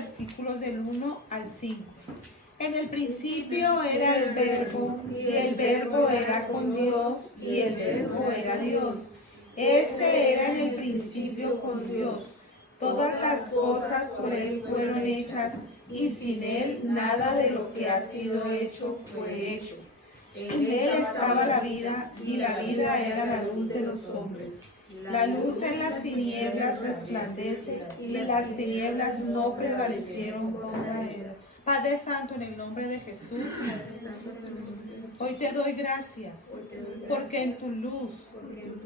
versículos del 1 al 5. En el principio era el Verbo, y el Verbo era con Dios, y el Verbo era Dios. Este era en el principio con Dios. Todas las cosas por Él fueron hechas, y sin Él nada de lo que ha sido hecho fue hecho. En Él estaba la vida, y la vida era la luz de los hombres. La luz en las tinieblas resplandece, y las tinieblas no prevalecieron contra Él. Padre Santo, en el nombre de Jesús, hoy te doy gracias, porque en tu luz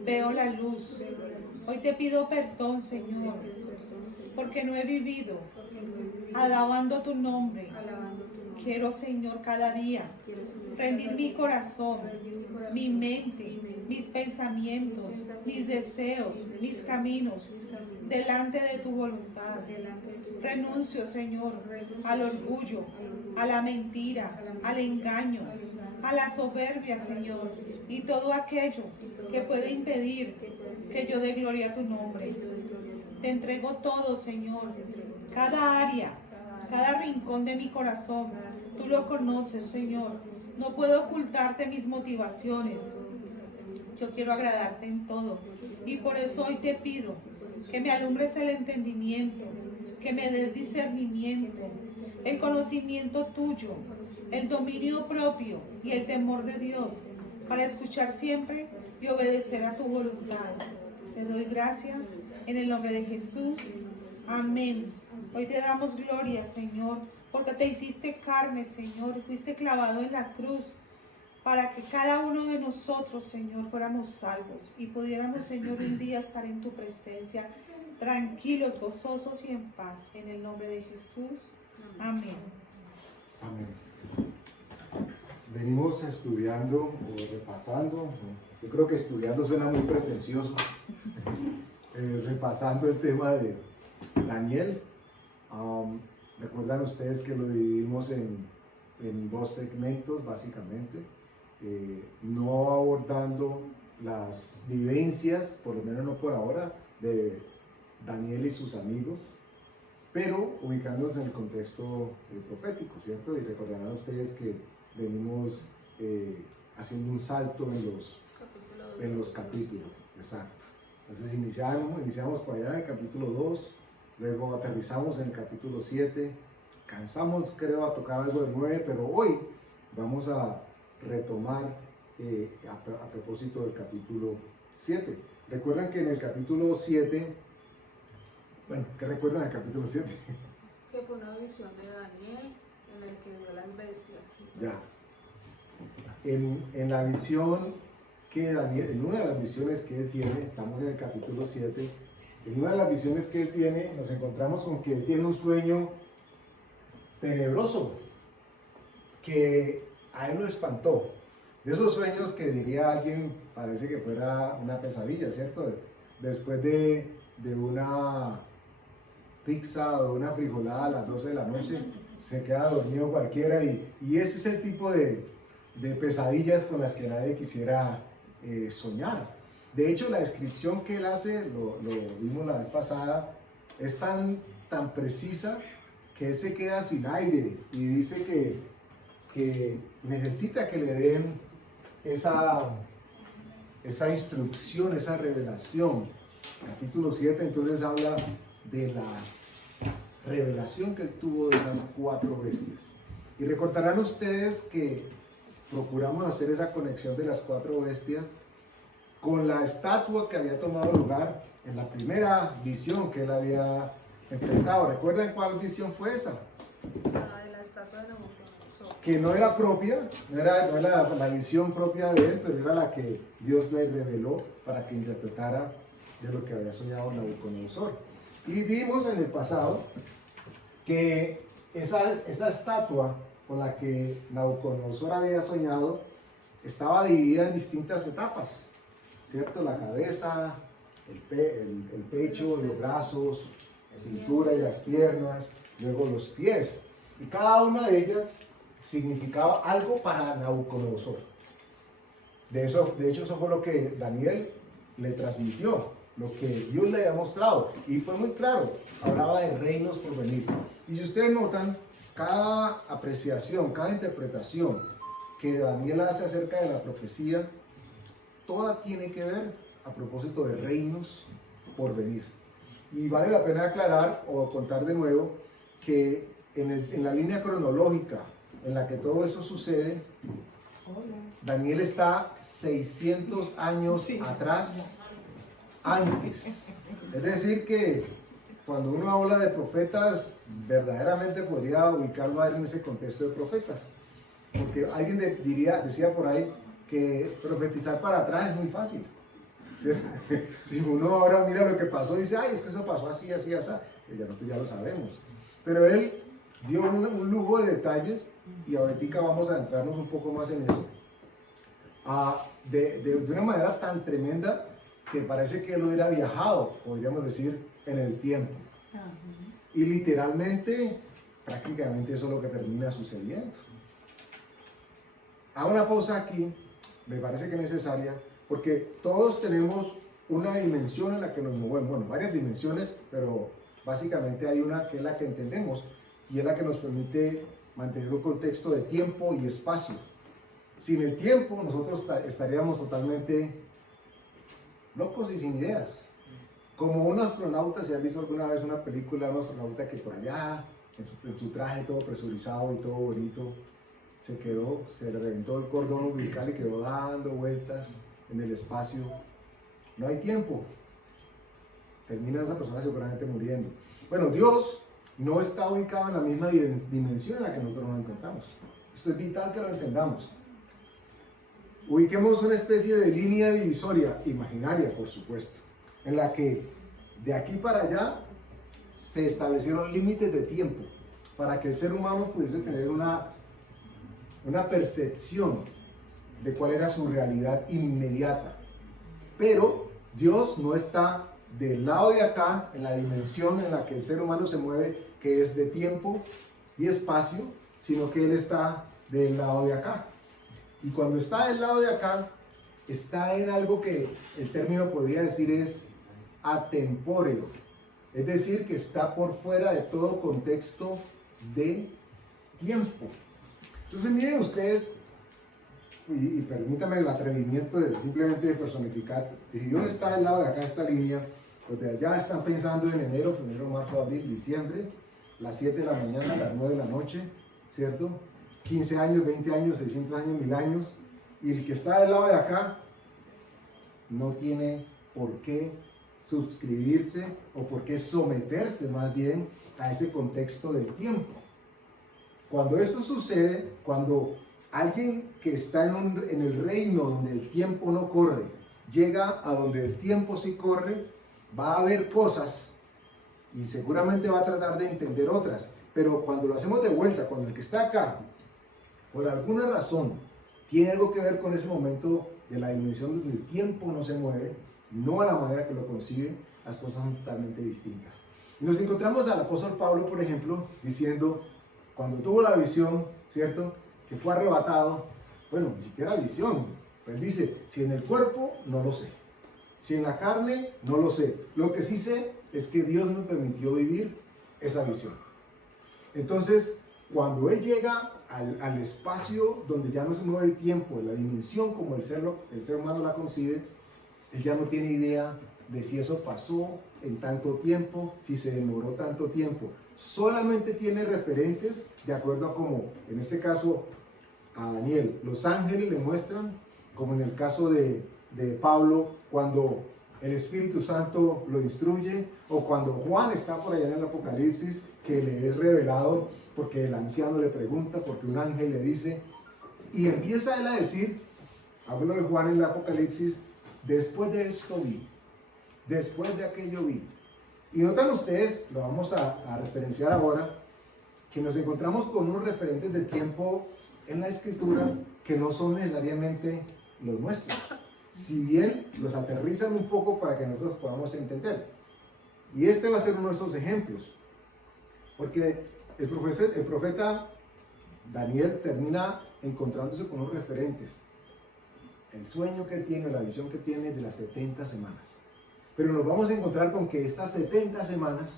veo la luz. Hoy te pido perdón, Señor, porque no he vivido alabando tu nombre. Quiero, Señor, cada día rendir mi corazón, mi mente, mis pensamientos, mis deseos, mis caminos, delante de tu voluntad. Renuncio, Señor, al orgullo, a la mentira, al engaño, a la soberbia, Señor, y todo aquello que puede impedir que yo dé gloria a tu nombre. Te entrego todo, Señor, cada área, cada rincón de mi corazón. Tú lo conoces, Señor. No puedo ocultarte mis motivaciones. Yo quiero agradarte en todo. Y por eso hoy te pido que me alumbres el entendimiento, que me des discernimiento, el conocimiento tuyo, el dominio propio y el temor de Dios, para escuchar siempre y obedecer a tu voluntad. Te doy gracias en el nombre de Jesús. Amén. Hoy te damos gloria, Señor, porque te hiciste carne, Señor, fuiste clavado en la cruz, para que cada uno de nosotros, Señor, fuéramos salvos y pudiéramos, Señor, un día estar en tu presencia, tranquilos, gozosos y en paz. En el nombre de Jesús. Amén. Amén. Venimos estudiando o repasando, yo creo que estudiando suena muy pretencioso, repasando el tema de Daniel. Recuerdan ustedes que lo dividimos en dos segmentos básicamente, no abordando las vivencias, por lo menos no por ahora, de Daniel y sus amigos, pero ubicándonos en el contexto profético, ¿cierto? Y recordarán ustedes que venimos haciendo un salto en los capítulos, exacto. Entonces iniciamos por allá en el capítulo 2, luego aterrizamos en el capítulo 7, cansamos creo a tocar algo de 9, pero hoy vamos a retomar a propósito del capítulo 7. Recuerdan que en el capítulo 7, bueno, ¿qué recuerdan del capítulo 7? Que fue una visión de Daniel en el que vio las bestias. Ya. En la visión que Daniel, en una de las visiones que él tiene, estamos en el capítulo 7, en una de las visiones que él tiene, nos encontramos con que él tiene un sueño tenebroso, que a él lo espantó. De esos sueños que diría alguien, parece que fuera una pesadilla, ¿cierto? Después de una pizza o una frijolada a las 12 de la noche, se queda dormido cualquiera y ese es el tipo de pesadillas con las que nadie quisiera soñar. De hecho, la descripción que él hace, lo vimos la vez pasada, es tan precisa que él se queda sin aire y dice que necesita que le den esa instrucción, esa revelación. Capítulo 7 entonces habla de la revelación que él tuvo de esas 4 bestias. Y recordarán ustedes que procuramos hacer esa conexión de las 4 bestias con la estatua que había tomado lugar en la primera visión que él había enfrentado. ¿Recuerdan cuál visión fue esa? La de la estatua de Nabucodonosor. Que no era propia, no era la visión propia de él, pero era la que Dios le reveló para que interpretara de lo que había soñado Nabucodonosor. Y vimos en el pasado que esa estatua con la que Nabucodonosor había soñado estaba dividida en distintas etapas, ¿cierto? La cabeza, el pecho, los brazos, la cintura y las piernas, luego los pies. Y cada una de ellas significaba algo para Nabucodonosor. De hecho, eso fue lo que Daniel le transmitió. lo que Dios le había mostrado. Y fue muy claro, hablaba de reinos por venir. Y si ustedes notan, cada apreciación, cada interpretación que Daniel hace acerca de la profecía, toda tiene que ver a propósito de reinos por venir. Y vale la pena aclarar o contar de nuevo que en la línea cronológica en la que todo eso sucede, Daniel está 600 años atrás, antes. Es decir que cuando uno habla de profetas, verdaderamente podría ubicarlo a él en ese contexto de profetas. Porque alguien decía por ahí que profetizar para atrás es muy fácil. ¿Cierto? Si uno ahora mira lo que pasó y dice, ay, es que eso pasó así, así, así, pues nosotros ya lo sabemos. Pero él dio un lujo de detalles y ahorita vamos a entrarnos un poco más en eso. De una manera tan tremenda que parece que él hubiera viajado, podríamos decir, en el tiempo. Y literalmente, prácticamente eso es lo que termina sucediendo. Hago una pausa aquí, me parece que es necesaria, porque todos tenemos una dimensión en la que nos movemos, bueno, varias dimensiones, pero básicamente hay una que es la que entendemos y es la que nos permite mantener un contexto de tiempo y espacio. Sin el tiempo nosotros estaríamos totalmente locos y sin ideas. Como un astronauta, si has visto alguna vez una película de un astronauta que por allá, en su traje todo presurizado y todo bonito, se le reventó el cordón umbilical y quedó dando vueltas en el espacio. No hay tiempo. Termina esa persona seguramente muriendo. Bueno, Dios no está ubicado en la misma dimensión en la que nosotros nos encontramos. Esto es vital que lo entendamos. Ubiquemos una especie de línea divisoria, imaginaria por supuesto, en la que de aquí para allá se establecieron límites de tiempo para que el ser humano pudiese tener una percepción de cuál era su realidad inmediata. Pero Dios no está del lado de acá, en la dimensión en la que el ser humano se mueve, que es de tiempo y espacio, sino que Él está del lado de acá. Y cuando está del lado de acá, está en algo que el término podría decir es atempóreo. Es decir, que está por fuera de todo contexto de tiempo. Entonces miren ustedes, y permítanme el atrevimiento de simplemente personificar, si Dios está del lado de acá, esta línea, pues de allá están pensando en enero, febrero, marzo, abril, diciembre, las 7 de la mañana, las 9 de la noche, ¿cierto? 15 años, 20 años, 600 años, 1000 años, y el que está del lado de acá no tiene por qué suscribirse o por qué someterse más bien a ese contexto del tiempo. Cuando esto sucede, cuando alguien que está en el reino donde el tiempo no corre, llega a donde el tiempo sí corre, va a haber cosas y seguramente va a tratar de entender otras, pero cuando lo hacemos de vuelta, cuando el que está acá, por alguna razón, tiene algo que ver con ese momento de la dimensión donde el tiempo no se mueve, no a la manera que lo concibe, las cosas son totalmente distintas. Y nos encontramos al apóstol Pablo, por ejemplo, diciendo, cuando tuvo la visión, ¿cierto?, que fue arrebatado, bueno, ni siquiera visión, pues dice, si en el cuerpo, no lo sé, si en la carne, no lo sé, lo que sí sé es que Dios nos permitió vivir esa visión. Entonces, cuando él llega al espacio donde ya no se mueve el tiempo, la dimensión como el ser humano la concibe, él ya no tiene idea de si eso pasó en tanto tiempo, si se demoró tanto tiempo. Solamente tiene referentes de acuerdo a cómo, en este caso, a Daniel, los ángeles le muestran, como en el caso de Pablo, cuando el Espíritu Santo lo instruye, o cuando Juan está por allá en el Apocalipsis, que le es revelado, porque el anciano le pregunta, porque un ángel le dice, y empieza él a decir, hablo de Juan en el Apocalipsis, después de esto vi, después de aquello vi. Y notan ustedes, lo vamos a referenciar ahora, que nos encontramos con unos referentes del tiempo en la Escritura que no son necesariamente los nuestros, si bien los aterrizan un poco para que nosotros podamos entender. Y este va a ser uno de esos ejemplos, porque el profeta Daniel termina encontrándose con unos referentes. El sueño que él tiene, la visión que tiene de las 70 semanas. Pero nos vamos a encontrar con que estas 70 semanas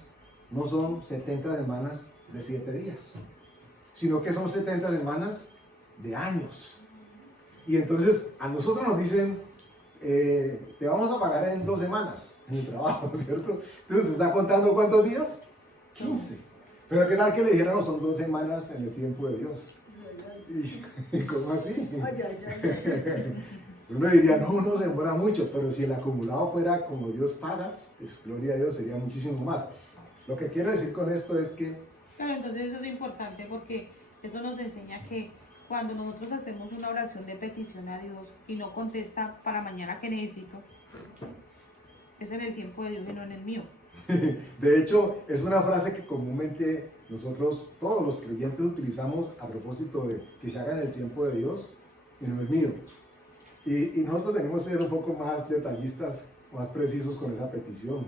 no son 70 semanas de 7 días, sino que son 70 semanas de años. Y entonces a nosotros nos dicen, te vamos a pagar en 2 semanas en el trabajo, ¿cierto? Entonces se está contando ¿cuántos días? 15. Pero qué tal que le dijeran, no, son 2 semanas en el tiempo de Dios. ¿Y cómo así? Uno diría, no se demora mucho, pero si el acumulado fuera como Dios paga, pues gloria a Dios, sería muchísimo más. Lo que quiero decir con esto es que... Pero entonces eso es importante porque eso nos enseña que cuando nosotros hacemos una oración de petición a Dios y no contesta para mañana que necesito, es en el tiempo de Dios y no en el mío. De hecho, es una frase que comúnmente nosotros, todos los creyentes, utilizamos a propósito de que se haga en el tiempo de Dios y no el mío. Y nosotros tenemos que ser un poco más detallistas, más precisos con esa petición.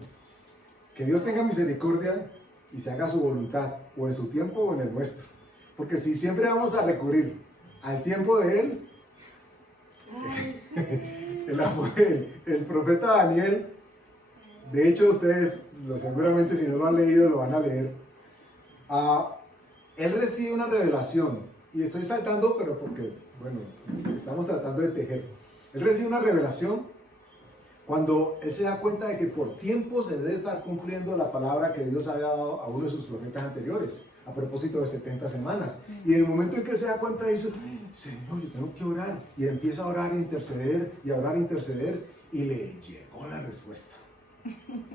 Que Dios tenga misericordia y se haga su voluntad, o en su tiempo o en el nuestro. Porque si siempre vamos a recurrir al tiempo de Él, el profeta Daniel, de hecho ustedes seguramente si no lo han leído lo van a leer, él recibe una revelación, y estoy saltando pero porque, bueno, estamos tratando de tejer. Él recibe una revelación cuando él se da cuenta de que por tiempo se debe estar cumpliendo la palabra que Dios había dado a uno de sus profetas anteriores, a propósito de 70 semanas. Y en el momento en que se da cuenta dice, Señor, yo tengo que orar. Y empieza a orar, a interceder, y a orar, a interceder, y le llegó la respuesta.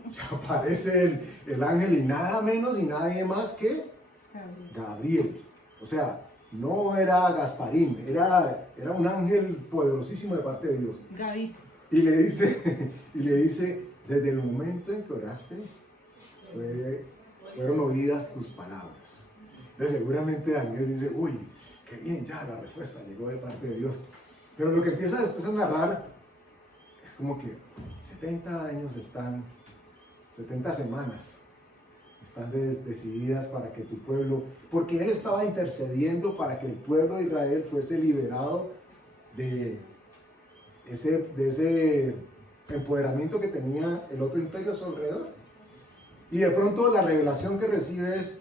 O sea, aparece el ángel y nada menos y nadie más que Gabriel. O sea, no era Gasparín, era un ángel poderosísimo de parte de Dios. Gavito. Y le dice, desde el momento en que oraste, fueron oídas tus palabras. Entonces seguramente Daniel dice, uy, qué bien, ya la respuesta llegó de parte de Dios. Pero lo que empieza después a narrar es como que 70 semanas están decididas para que tu pueblo, porque él estaba intercediendo para que el pueblo de Israel fuese liberado de ese empoderamiento que tenía el otro imperio a su alrededor. Y de pronto la revelación que recibe es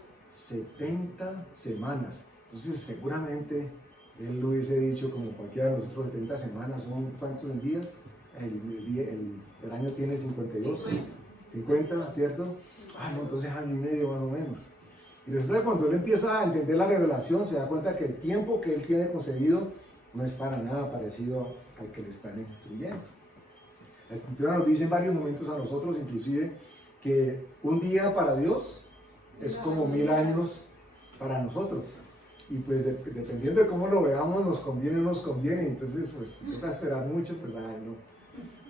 70 semanas. Entonces seguramente él lo hubiese dicho como cualquiera de nosotros, 70 semanas son ¿cuántos días? El año tiene 52, 50, ¿cierto? No, entonces año y medio más o menos. Y resulta que cuando él empieza a entender la revelación se da cuenta que el tiempo que él tiene concebido no es para nada parecido al que le están instruyendo. La Escritura nos dice en varios momentos a nosotros, inclusive, que un día para Dios es como 1000 años para nosotros. Y pues dependiendo de cómo lo veamos, nos conviene o no nos conviene. Entonces, pues si toca esperar mucho, pues no.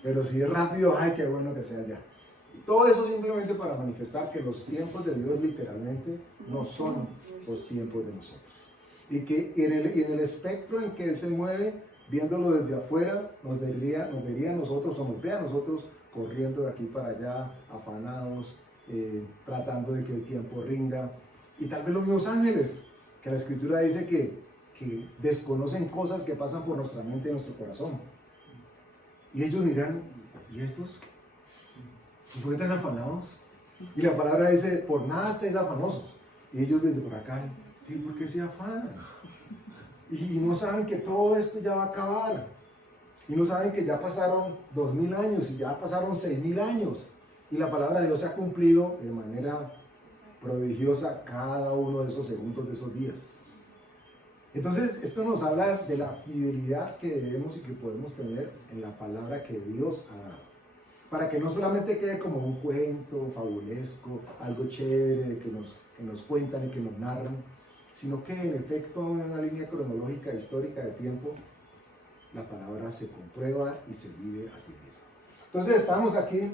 Pero si es rápido, qué bueno que sea ya. Y todo eso simplemente para manifestar que los tiempos de Dios literalmente no son los tiempos de nosotros. Y que en el espectro en que Él se mueve, viéndolo desde afuera, nos vería a nosotros, o nos ve a nosotros corriendo de aquí para allá, afanados, tratando de que el tiempo rinda. Y tal vez los mismos ángeles, que la Escritura dice que desconocen cosas que pasan por nuestra mente y nuestro corazón. Y ellos dirán, ¿y estos? ¿Por qué están afanados? Y la palabra dice, por nada estáis afanosos. Y ellos desde por acá, ¿y por qué se afanan? Y no saben que todo esto ya va a acabar. Y no saben que ya pasaron 2000 años y ya pasaron 6000 años. Y la palabra de Dios se ha cumplido de manera prodigiosa cada uno de esos segundos, de esos días. Entonces, esto nos habla de la fidelidad que debemos y que podemos tener en la palabra que Dios ha dado. Para que no solamente quede como un cuento fabulesco, algo chévere que nos cuentan y que nos narran, sino que en efecto en una línea cronológica histórica de tiempo, la palabra se comprueba y se vive así mismo. Entonces estamos aquí,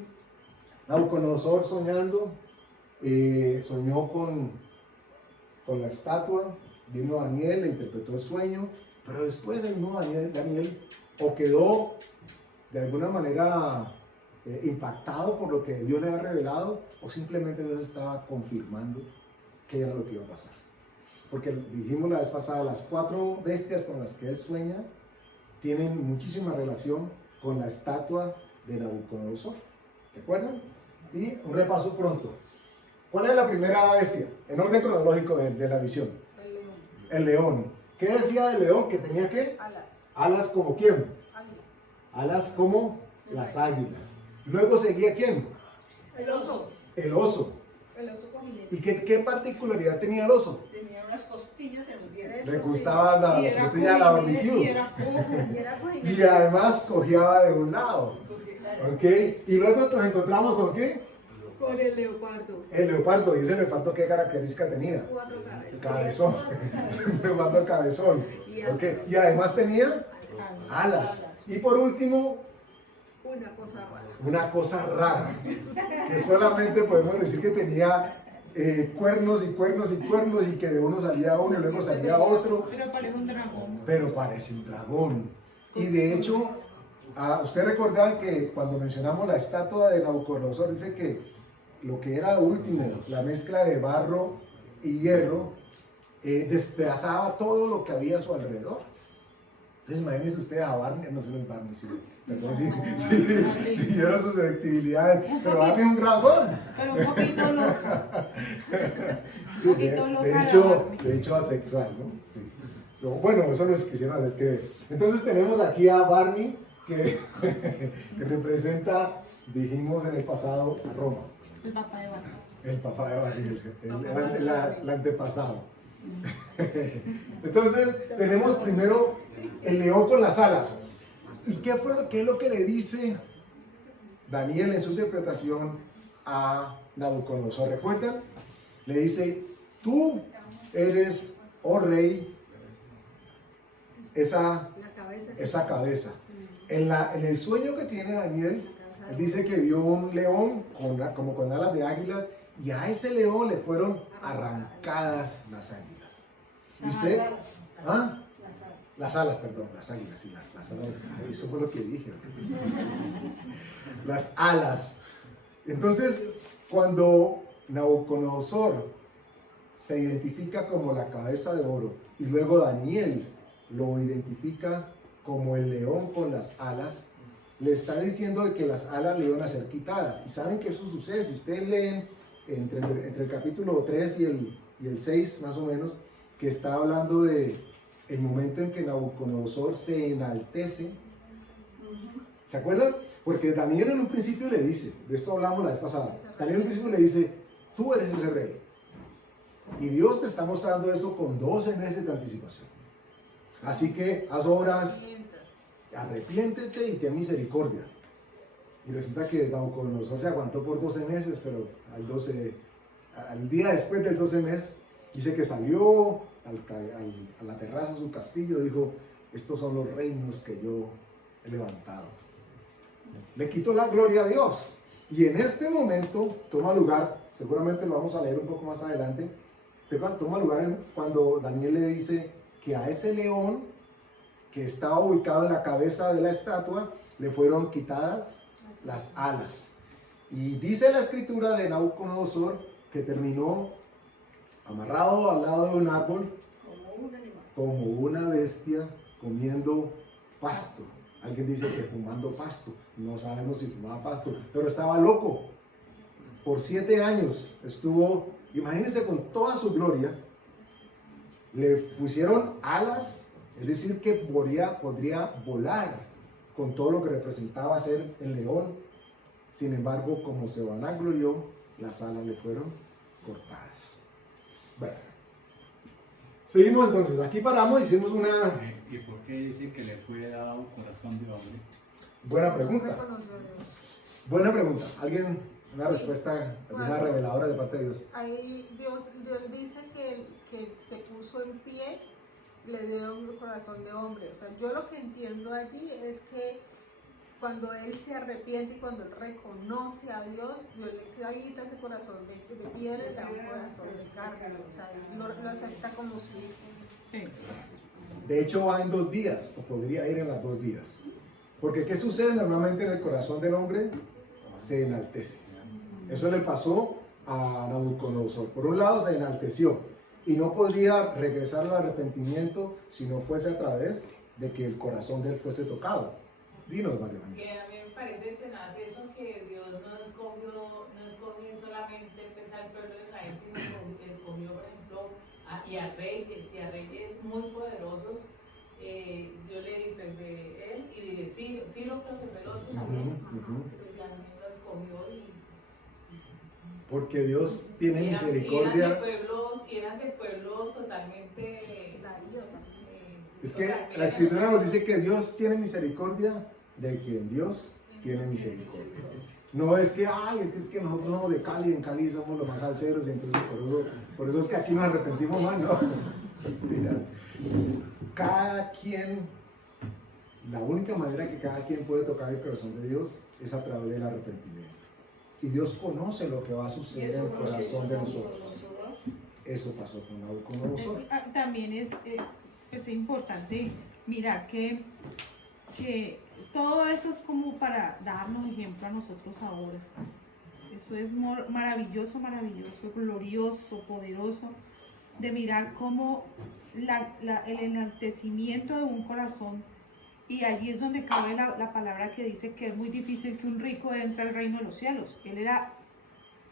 Nabucodonosor soñando, soñó con la estatua, vino Daniel, le interpretó el sueño, pero después del mismo Daniel o quedó de alguna manera impactado por lo que Dios le había revelado, o simplemente Dios estaba confirmando qué era lo que iba a pasar. Porque dijimos la vez pasada, las 4 bestias con las que él sueña tienen muchísima relación con la estatua de Nabucodonosor. ¿Recuerdan? Y un repaso pronto. ¿Cuál es la primera bestia? En orden cronológico de la visión. El león. El león. ¿Qué decía del león? Que tenía ¿qué? Alas. Alas como quién. Águila. Alas como las águilas. Luego seguía ¿quién? El oso. El oso. El oso con jinete. ¿Y qué particularidad tenía el oso? Tenía unas costillas en los dientes. Le gustaba la Y era costilla de la cojo, y barbecue. era cojo. Y era con jinete. Y además cojeaba de un lado. Porque, claro, ¿Ok? Y luego nos encontramos con ¿qué? con el leopardo. El leopardo. ¿Y ese leopardo qué característica tenía? 4 cabezas. El cabezón. Un leopardo cabezón. ¿Ok? Y además tenía alas. Y por último, Una cosa rara. una cosa rara, que solamente podemos decir que tenía cuernos y cuernos y cuernos, y que de uno salía uno y luego salía otro, Pero parece un dragón. pero parece un dragón. Y de hecho, ustedes recordaban que cuando mencionamos la estatua de Nabucodonosor, dice que lo que era último, la mezcla de barro y hierro, despedazaba todo lo que había a su alrededor. Entonces imagínense ustedes a Barney, no se lo Barney, sí, perdón, sí, siguieron sus actividades, pero Barney es un dragón. Pero un poquito loco. Sí, Un poquito loca la de hecho asexual, ¿no? Sí. Pero bueno, eso nos quisieron hacer que... Entonces tenemos aquí a Barney, que representa, dijimos en el pasado, a Roma. El papá de Barney. El papá de Barney, el antepasado. Entonces tenemos primero el león con las alas. ¿Y qué es lo que le dice Daniel en su interpretación a Nabucodonosor? ¿Recuerdan? Le dice, tú eres, oh rey, esa cabeza. En el sueño que tiene Daniel, él dice que vio un león como con alas de águila, y a ese león le fueron arrancadas las águilas. ¿Y usted? ¿Ah? Las alas, perdón, las águilas, sí, las alas. Eso fue lo que dije. Las alas. Entonces, cuando Nabucodonosor se identifica como la cabeza de oro, y luego Daniel lo identifica como el león con las alas, le está diciendo de que las alas le iban a ser quitadas. Y saben que eso sucede. Si ustedes leen entre el capítulo 3 y el 6, más o menos, que está hablando de el momento en que Nabucodonosor se enaltece. ¿Se acuerdan? Porque Daniel en un principio le dice, de esto hablamos la vez pasada, Daniel en un principio le dice, tú eres ese rey. Y Dios te está mostrando eso con 12 meses de anticipación. Así que haz obras, arrepiéntete y ten misericordia. Y resulta que Nabucodonosor se aguantó por 12 meses, pero al día después del 12 mes, dice que salió a la terraza de su castillo y dijo, estos son los reinos que yo he levantado. Le quitó la gloria a Dios. Y en este momento toma lugar, seguramente lo vamos a leer un poco más adelante, toma lugar cuando Daniel le dice que a ese león que estaba ubicado en la cabeza de la estatua, le fueron quitadas las alas. Y dice la escritura de Nabucodonosor que terminó amarrado al lado de un árbol, como una bestia comiendo pasto. Alguien dice que fumando pasto, no sabemos si fumaba pasto, pero estaba loco. Por 7 años estuvo, imagínense, con toda su gloria, le pusieron alas, es decir, que podría volar con todo lo que representaba ser el león. Sin embargo, como se vanaglorió, las alas le fueron cortadas. Bueno, seguimos entonces. Aquí paramos, hicimos una... ¿Y por qué dice que le fue dado un corazón de hombre? Buena pregunta. Reconoció a Dios. Buena pregunta. ¿Alguien? Una respuesta, una Bueno. reveladora de parte de Dios. Ahí Dios dice que se puso en pie, le dio un corazón de hombre. O sea, yo lo que entiendo allí es que cuando él se arrepiente y cuando él reconoce a Dios, Dios le quita ese corazón de piedra y le da un corazón de carne. O sea, él lo acepta como su hijo. Sí. De hecho, va en 2 vías, o podría ir en las 2 vías. Porque ¿qué sucede normalmente en el corazón del hombre? Se enaltece. Eso le pasó a Nabucodonosor. Por un lado, se enalteció y no podría regresar al arrepentimiento si no fuese a través de que el corazón de él fuese tocado. Dinos, María. Que a mí me parece tenaz eso, que Dios nos Pues ya no lo escogió y Porque Dios tiene eran misericordia. de pueblos totalmente Es que la Escritura nos dice que Dios tiene misericordia de quien Dios tiene misericordia. No es que, ay, es que nosotros somos de Cali, en Cali somos los más salseros, y entonces por eso es que aquí nos arrepentimos más, ¿no? Mentiras. Cada quien, la única manera que cada quien puede tocar el corazón de Dios es a través del arrepentimiento. Y Dios conoce lo que va a suceder en el corazón de nosotros. Eso pasó con Nabucodonosor. También es importante mirar que todo eso es como para darnos ejemplo a nosotros ahora. Eso es maravilloso, glorioso, poderoso, de mirar cómo el enaltecimiento de un corazón, y allí es donde cabe la palabra que dice que es muy difícil que un rico entre al reino de los cielos. Él era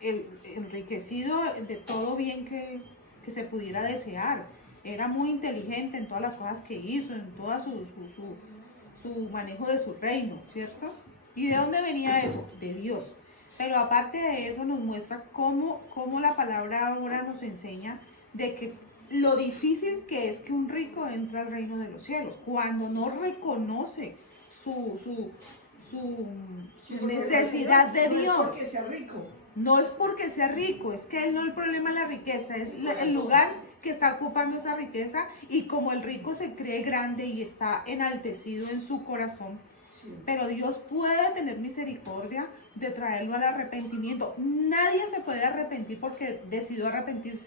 enriquecido de todo bien que se pudiera desear. Era muy inteligente en todas las cosas que hizo, en todo su manejo de su reino, ¿cierto? ¿Y de dónde venía eso? De Dios. Pero aparte de eso nos muestra cómo la palabra ahora nos enseña de que lo difícil que es que un rico entre al reino de los cielos, cuando no reconoce su necesidad de Dios. No es porque sea rico. No es porque sea rico, es que él no, el problema es la riqueza, es el lugar que está ocupando esa riqueza, y como el rico se cree grande y está enaltecido en su corazón, pero Dios puede tener misericordia de traerlo al arrepentimiento. Nadie se puede arrepentir porque decidió arrepentirse.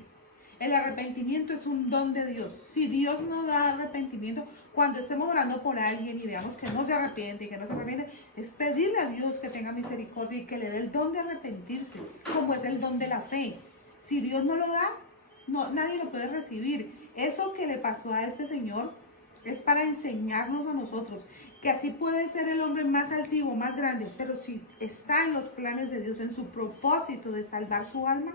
El arrepentimiento es un don de Dios. Si Dios no da arrepentimiento, cuando estemos orando por alguien y veamos que no se arrepiente, es pedirle a Dios que tenga misericordia y que le dé el don de arrepentirse, como es el don de la fe. Si Dios no lo da, nadie lo puede recibir. Eso que le pasó a este señor es para enseñarnos a nosotros que así puede ser el hombre más altivo, más grande, pero si está en los planes de Dios, en su propósito de salvar su alma,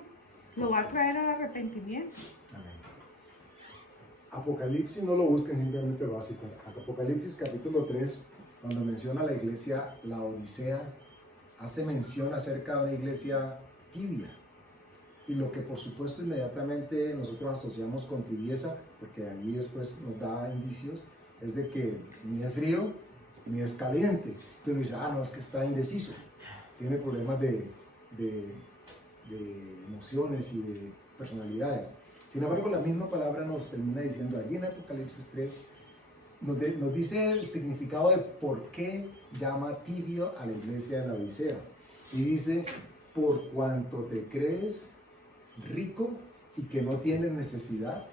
lo va a traer al arrepentimiento. Amén. Apocalipsis, no lo busquen, simplemente básico. Apocalipsis capítulo 3, cuando menciona la iglesia, la Odisea, hace mención acerca de una iglesia tibia. Y lo que por supuesto inmediatamente nosotros asociamos con tibieza, porque allí después nos da indicios, es de que ni es frío ni es caliente. Entonces dice, no, es que está indeciso, tiene problemas de emociones y de personalidades. Sin embargo, la misma palabra nos termina diciendo allí en Apocalipsis 3, nos dice el significado de por qué llama tibio a la iglesia de la Odisea. Y dice, por cuanto te crees rico y que no tienes necesidad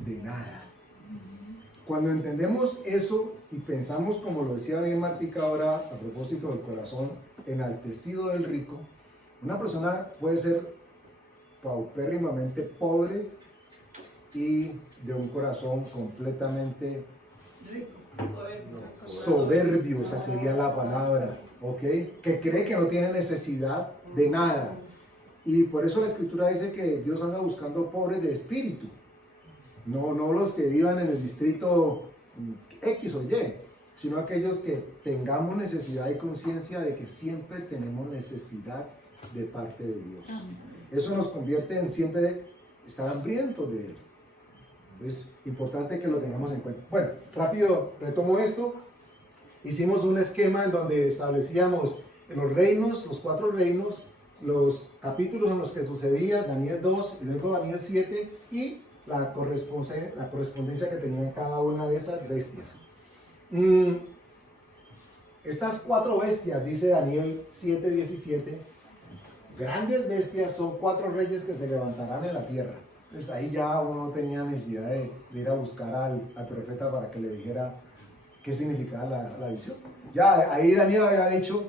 de nada. Cuando entendemos eso y pensamos, como lo decía bien Martica ahora, a propósito del corazón enaltecido del rico, una persona puede ser paupérrimamente pobre y de un corazón completamente soberbio, esa sería la palabra, ¿ok? Que cree que no tiene necesidad de nada. Y por eso la Escritura dice que Dios anda buscando pobres de espíritu, no los que vivan en el distrito X o Y, sino aquellos que tengamos necesidad y conciencia de que siempre tenemos necesidad de parte de Dios. Eso nos convierte en siempre estar hambrientos de Él. Es importante que lo tengamos en cuenta. Bueno, rápido retomo esto. Hicimos un esquema en donde establecíamos los reinos, los 4 reinos, los capítulos en los que sucedía, Daniel 2 y luego Daniel 7, y la correspondencia que tenían cada una de esas bestias. Estas 4 bestias, dice Daniel 7:17, grandes bestias, son 4 reyes que se levantarán en la tierra. Entonces ahí ya uno no tenía necesidad de ir a buscar al profeta para que le dijera qué significaba la visión. Ya ahí Daniel había dicho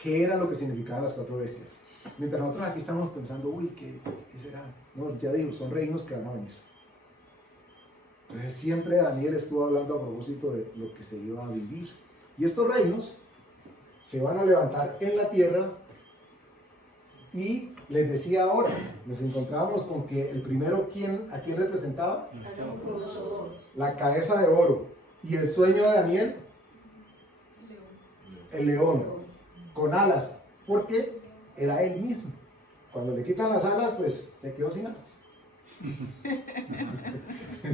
qué era lo que significaban las 4 bestias. Mientras nosotros aquí estamos pensando, uy, ¿qué será? No, ya dijo, son reinos que van a venir. Entonces siempre Daniel estuvo hablando a propósito de lo que se iba a vivir. Y estos reinos se van a levantar en la tierra. Y les decía ahora, nos encontramos con que el primero, ¿a quién representaba? La cabeza de oro. Y el sueño de Daniel, el león. con alas, porque era él mismo. Cuando le quitan las alas, pues se quedó sin alas.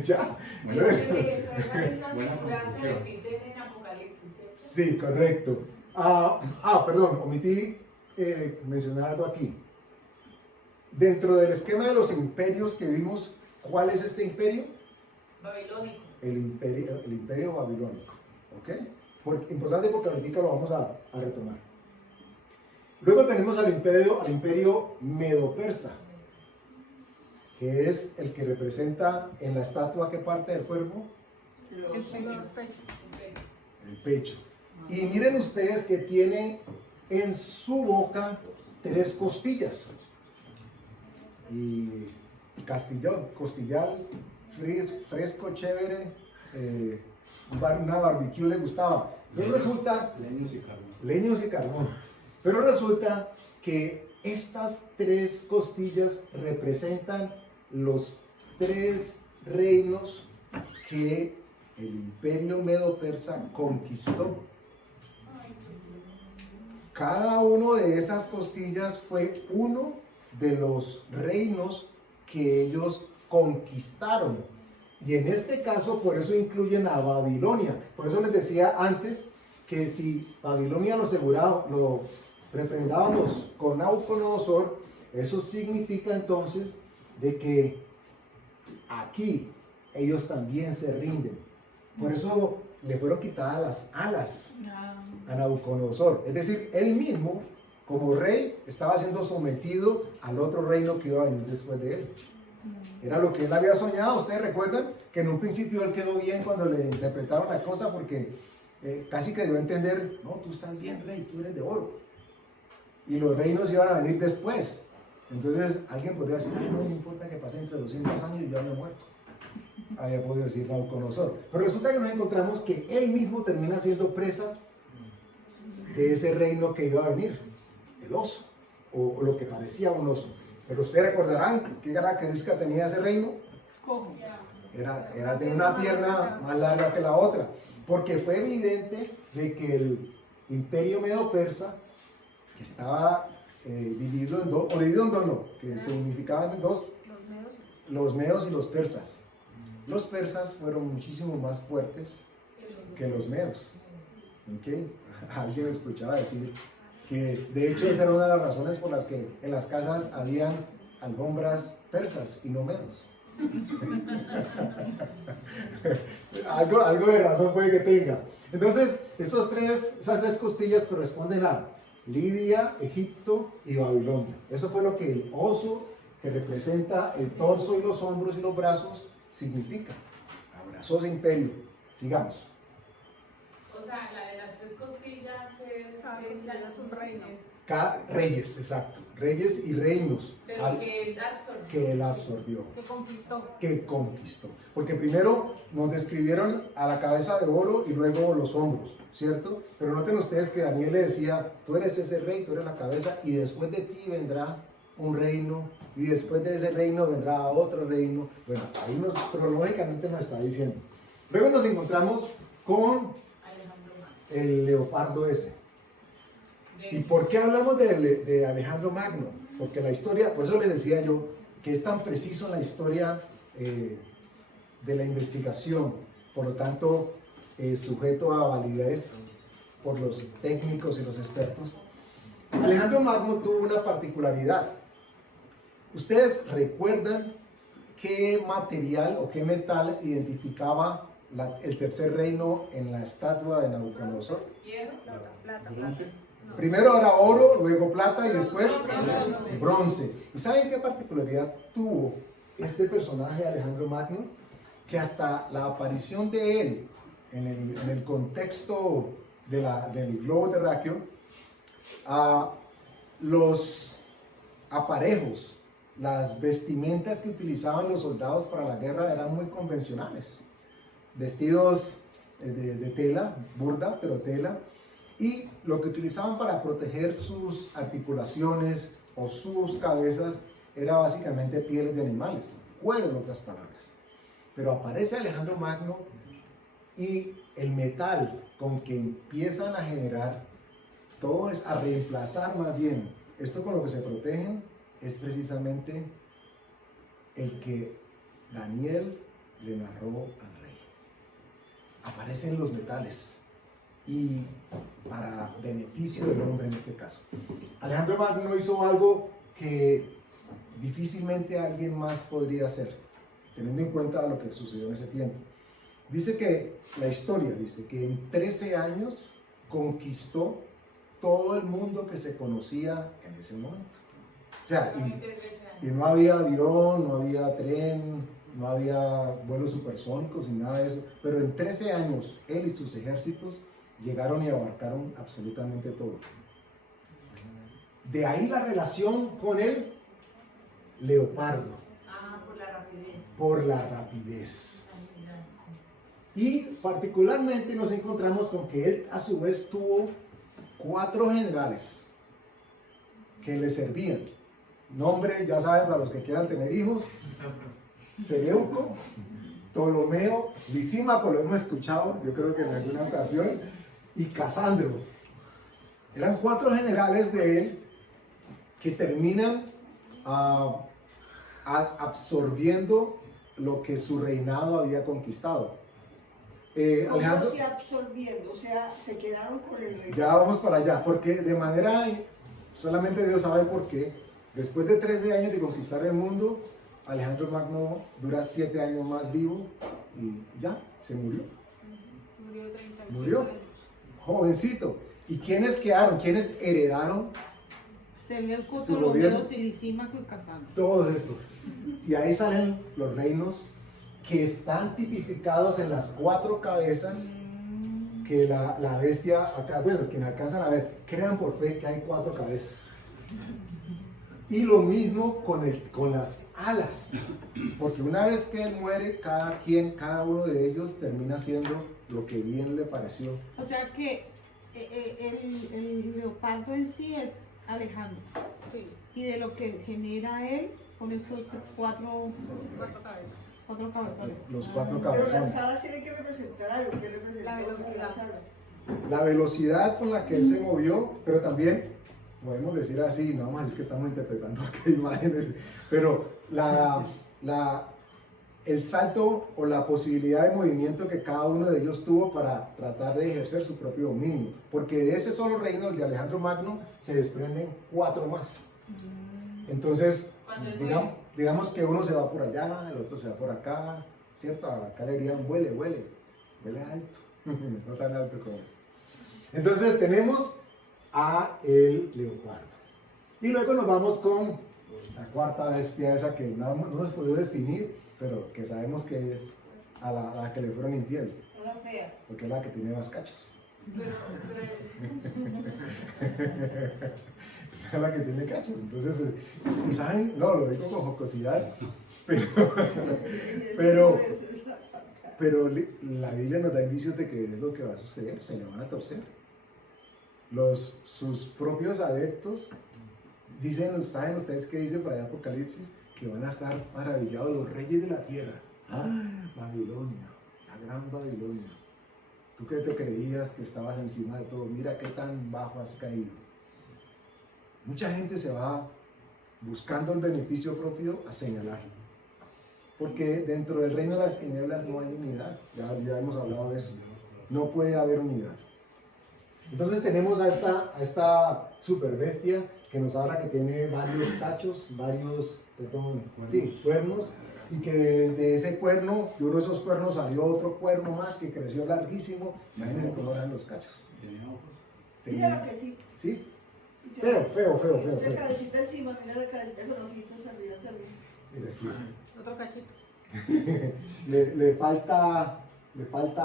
Ya. Bueno, Las mismas Buena figuras se conclusión. repiten en Apocalipsis, ¿cierto? Sí, correcto. Perdón, omití mencionar algo aquí. Dentro del esquema de los imperios que vimos, ¿cuál es este imperio? Babilónico. El imperio babilónico. ¿Ok? Importante porque ahorita lo vamos a retomar. Luego tenemos al imperio medo-persa, que es el que representa en la estatua qué parte del cuerpo, Los pechos. el pecho. Y miren ustedes que tiene en su boca 3 costillas. Y costillar fresco, chévere, una barbecue le gustaba. Pero resulta, leños y carbón. leños y carbón. Pero resulta que estas 3 costillas representan los 3 reinos que el imperio medo-persa conquistó. Cada uno de esas costillas fue uno de los reinos que ellos conquistaron. Y en este caso, por eso incluyen a Babilonia. Por eso les decía antes que si Babilonia lo refrendábamos con Nabucodonosor, eso significa entonces de que aquí ellos también se rinden. Por eso le fueron quitadas las alas a Nabucodonosor. Es decir, él mismo, como rey, estaba siendo sometido al otro reino que iba a venir después de él. Era lo que él había soñado. Ustedes recuerdan que en un principio él quedó bien cuando le interpretaron la cosa, porque casi que dio a entender, no, tú estás bien, rey, tú eres de oro. Y los reinos iban a venir después. Entonces alguien podría decir, ay, no me importa que pasen entre 200 años y yo había muerto. Había podido decir Nabucodonosor. Pero resulta que nos encontramos que él mismo termina siendo presa de ese reino que iba a venir, el oso, o lo que parecía un oso. Pero ustedes recordarán qué característica tenía ese reino. ¿Cómo? Era de una pierna más larga que la otra, porque fue evidente de que el imperio medo-persa, que estaba dividido en dos, o dividido en dos no, que significaban dos, los medos y los persas. Los persas fueron muchísimo más fuertes que los medos. ¿Okay? Alguien escuchaba decir que de hecho esa era una de las razones por las que en las casas habían alfombras persas y no medos. algo de razón puede que tenga. Entonces, esas 3 costillas corresponden a Lidia, Egipto y Babilonia. Eso fue lo que el oso, que representa el torso y los hombros y los brazos, significa. Abrazó ese imperio. Sigamos. O sea, la de las 3 costillas Es un reino. Reyes, exacto. Reyes y reinos. Pero que él absorbió. Que él absorbió. Que conquistó. Porque primero nos describieron a la cabeza de oro y luego los hombros, ¿cierto? Pero noten ustedes que Daniel le decía, tú eres ese rey, tú eres la cabeza, y después de ti vendrá un reino, y después de ese reino vendrá otro reino. Bueno, ahí cronológicamente nos está diciendo. Luego nos encontramos con Alejandro Magno. el leopardo ese. ¿Y por qué hablamos de Alejandro Magno? Porque la historia, por eso les decía yo, que es tan preciso la historia de la investigación, por lo tanto, sujeto a validez por los técnicos y los expertos. Alejandro Magno tuvo una particularidad. ¿Ustedes recuerdan qué material o qué metal identificaba el tercer reino en la estatua de Nabucodonosor? Hierro. Plata. Bronce. No. Primero era oro, luego plata y después bronce. ¿Y saben qué particularidad tuvo este personaje Alejandro Magno? Que hasta la aparición de él en el contexto del globo terráqueo, los aparejos, las vestimentas que utilizaban los soldados para la guerra eran muy convencionales. Vestidos de tela, burda, pero tela, y lo que utilizaban para proteger sus articulaciones o sus cabezas era básicamente pieles de animales, cuero en otras palabras. Pero aparece Alejandro Magno y el metal con que empiezan a generar todo es a reemplazar más bien. Esto con lo que se protegen es precisamente el que Daniel le narró al rey. Aparecen los metales y para beneficio del hombre en este caso. Alejandro Magno hizo algo que difícilmente alguien más podría hacer, teniendo en cuenta lo que sucedió en ese tiempo. Dice que la historia dice que en 13 años conquistó todo el mundo que se conocía en ese momento. O sea, y no había avión, no había tren, no había vuelos supersónicos ni nada de eso, pero en 13 años él y sus ejércitos llegaron y abarcaron absolutamente todo. De ahí la relación con el leopardo, Por la rapidez. por la rapidez. Y particularmente nos encontramos con que él a su vez tuvo 4 generales que le servían. Nombre, ya saben, para los que quieran tener hijos: Seleuco, Ptolomeo, Lisímaco, lo hemos escuchado, yo creo que en alguna ocasión, y Casandro. Eran 4 generales de él que terminan absorbiendo lo que su reinado había conquistado. Alejandro, ¿Cómo se absorbiendo? O sea, se quedaron con el rey. ya vamos para allá, porque de manera, solamente Dios sabe por qué, después de 13 años de conquistar el mundo, Alejandro Magno dura 7 años más vivo y ya, se murió. Murió 30 años. Murió. Jovencito. ¿Y quiénes quedaron? ¿Quiénes heredaron? Seleuco, Su Ptolomeo, gobierno. Lisímaco y Casandro. Todos estos. Y ahí salen los reinos que están tipificados en las 4 cabezas que la bestia, acá, bueno, quien alcanzan a ver, crean por fe que hay 4 cabezas. Y lo mismo con las alas, porque una vez que él muere, cada uno de ellos termina haciendo lo que bien le pareció. O sea que el leopardo en sí es Alejandro. Sí, Y de lo que genera él son estos 4 4 cabezas. cabezones. Los 4 Pero las cabezones. alas tienen que representar algo. ¿Qué representa La velocidad. las alas? La velocidad con la que él se movió, pero también, podemos decir así, no vamos a decir que estamos interpretando acá imágenes, pero el salto o la posibilidad de movimiento que cada uno de ellos tuvo para tratar de ejercer su propio dominio, porque de ese solo reino, el de Alejandro Magno, se desprenden 4 más. Entonces, Cuando él muere. digamos que uno se va por allá, el otro se va por acá, ¿cierto? Acá le dirían huele alto, no tan alto como este. Entonces tenemos a el leopardo. Y luego nos vamos con la 4ª bestia, esa que no hemos podido definir, pero que sabemos que es a la que le fueron infiel, Una fea. porque es la que tiene más cachos. Esa es la que tiene cachos. Entonces, y saben, no, lo digo con jocosidad, pero la Biblia nos da indicios de que es lo que va a suceder, se le van a torcer. Sus propios adeptos dicen, ¿saben ustedes qué dice para allá Apocalipsis? Que van a estar maravillados los reyes de la tierra. Babilonia, la gran Babilonia. Tú que te creías que estabas encima de todo, mira qué tan bajo has caído. Mucha gente se va buscando el beneficio propio a señalar. Porque dentro del reino de las tinieblas no hay unidad. Ya hemos hablado de eso. No puede haber unidad. Entonces tenemos a esta super bestia que nos habla que tiene varios cachos, cuernos, y que de ese cuerno, de uno de esos cuernos salió otro cuerno más que creció larguísimo. Imagínense cómo eran los cachos. Tenía ojos. Mira que sí. ¿Sí? Feo. La cabecita encima, mira la cabecita con ojitos arriba también. Mira aquí. Otro cachito. le falta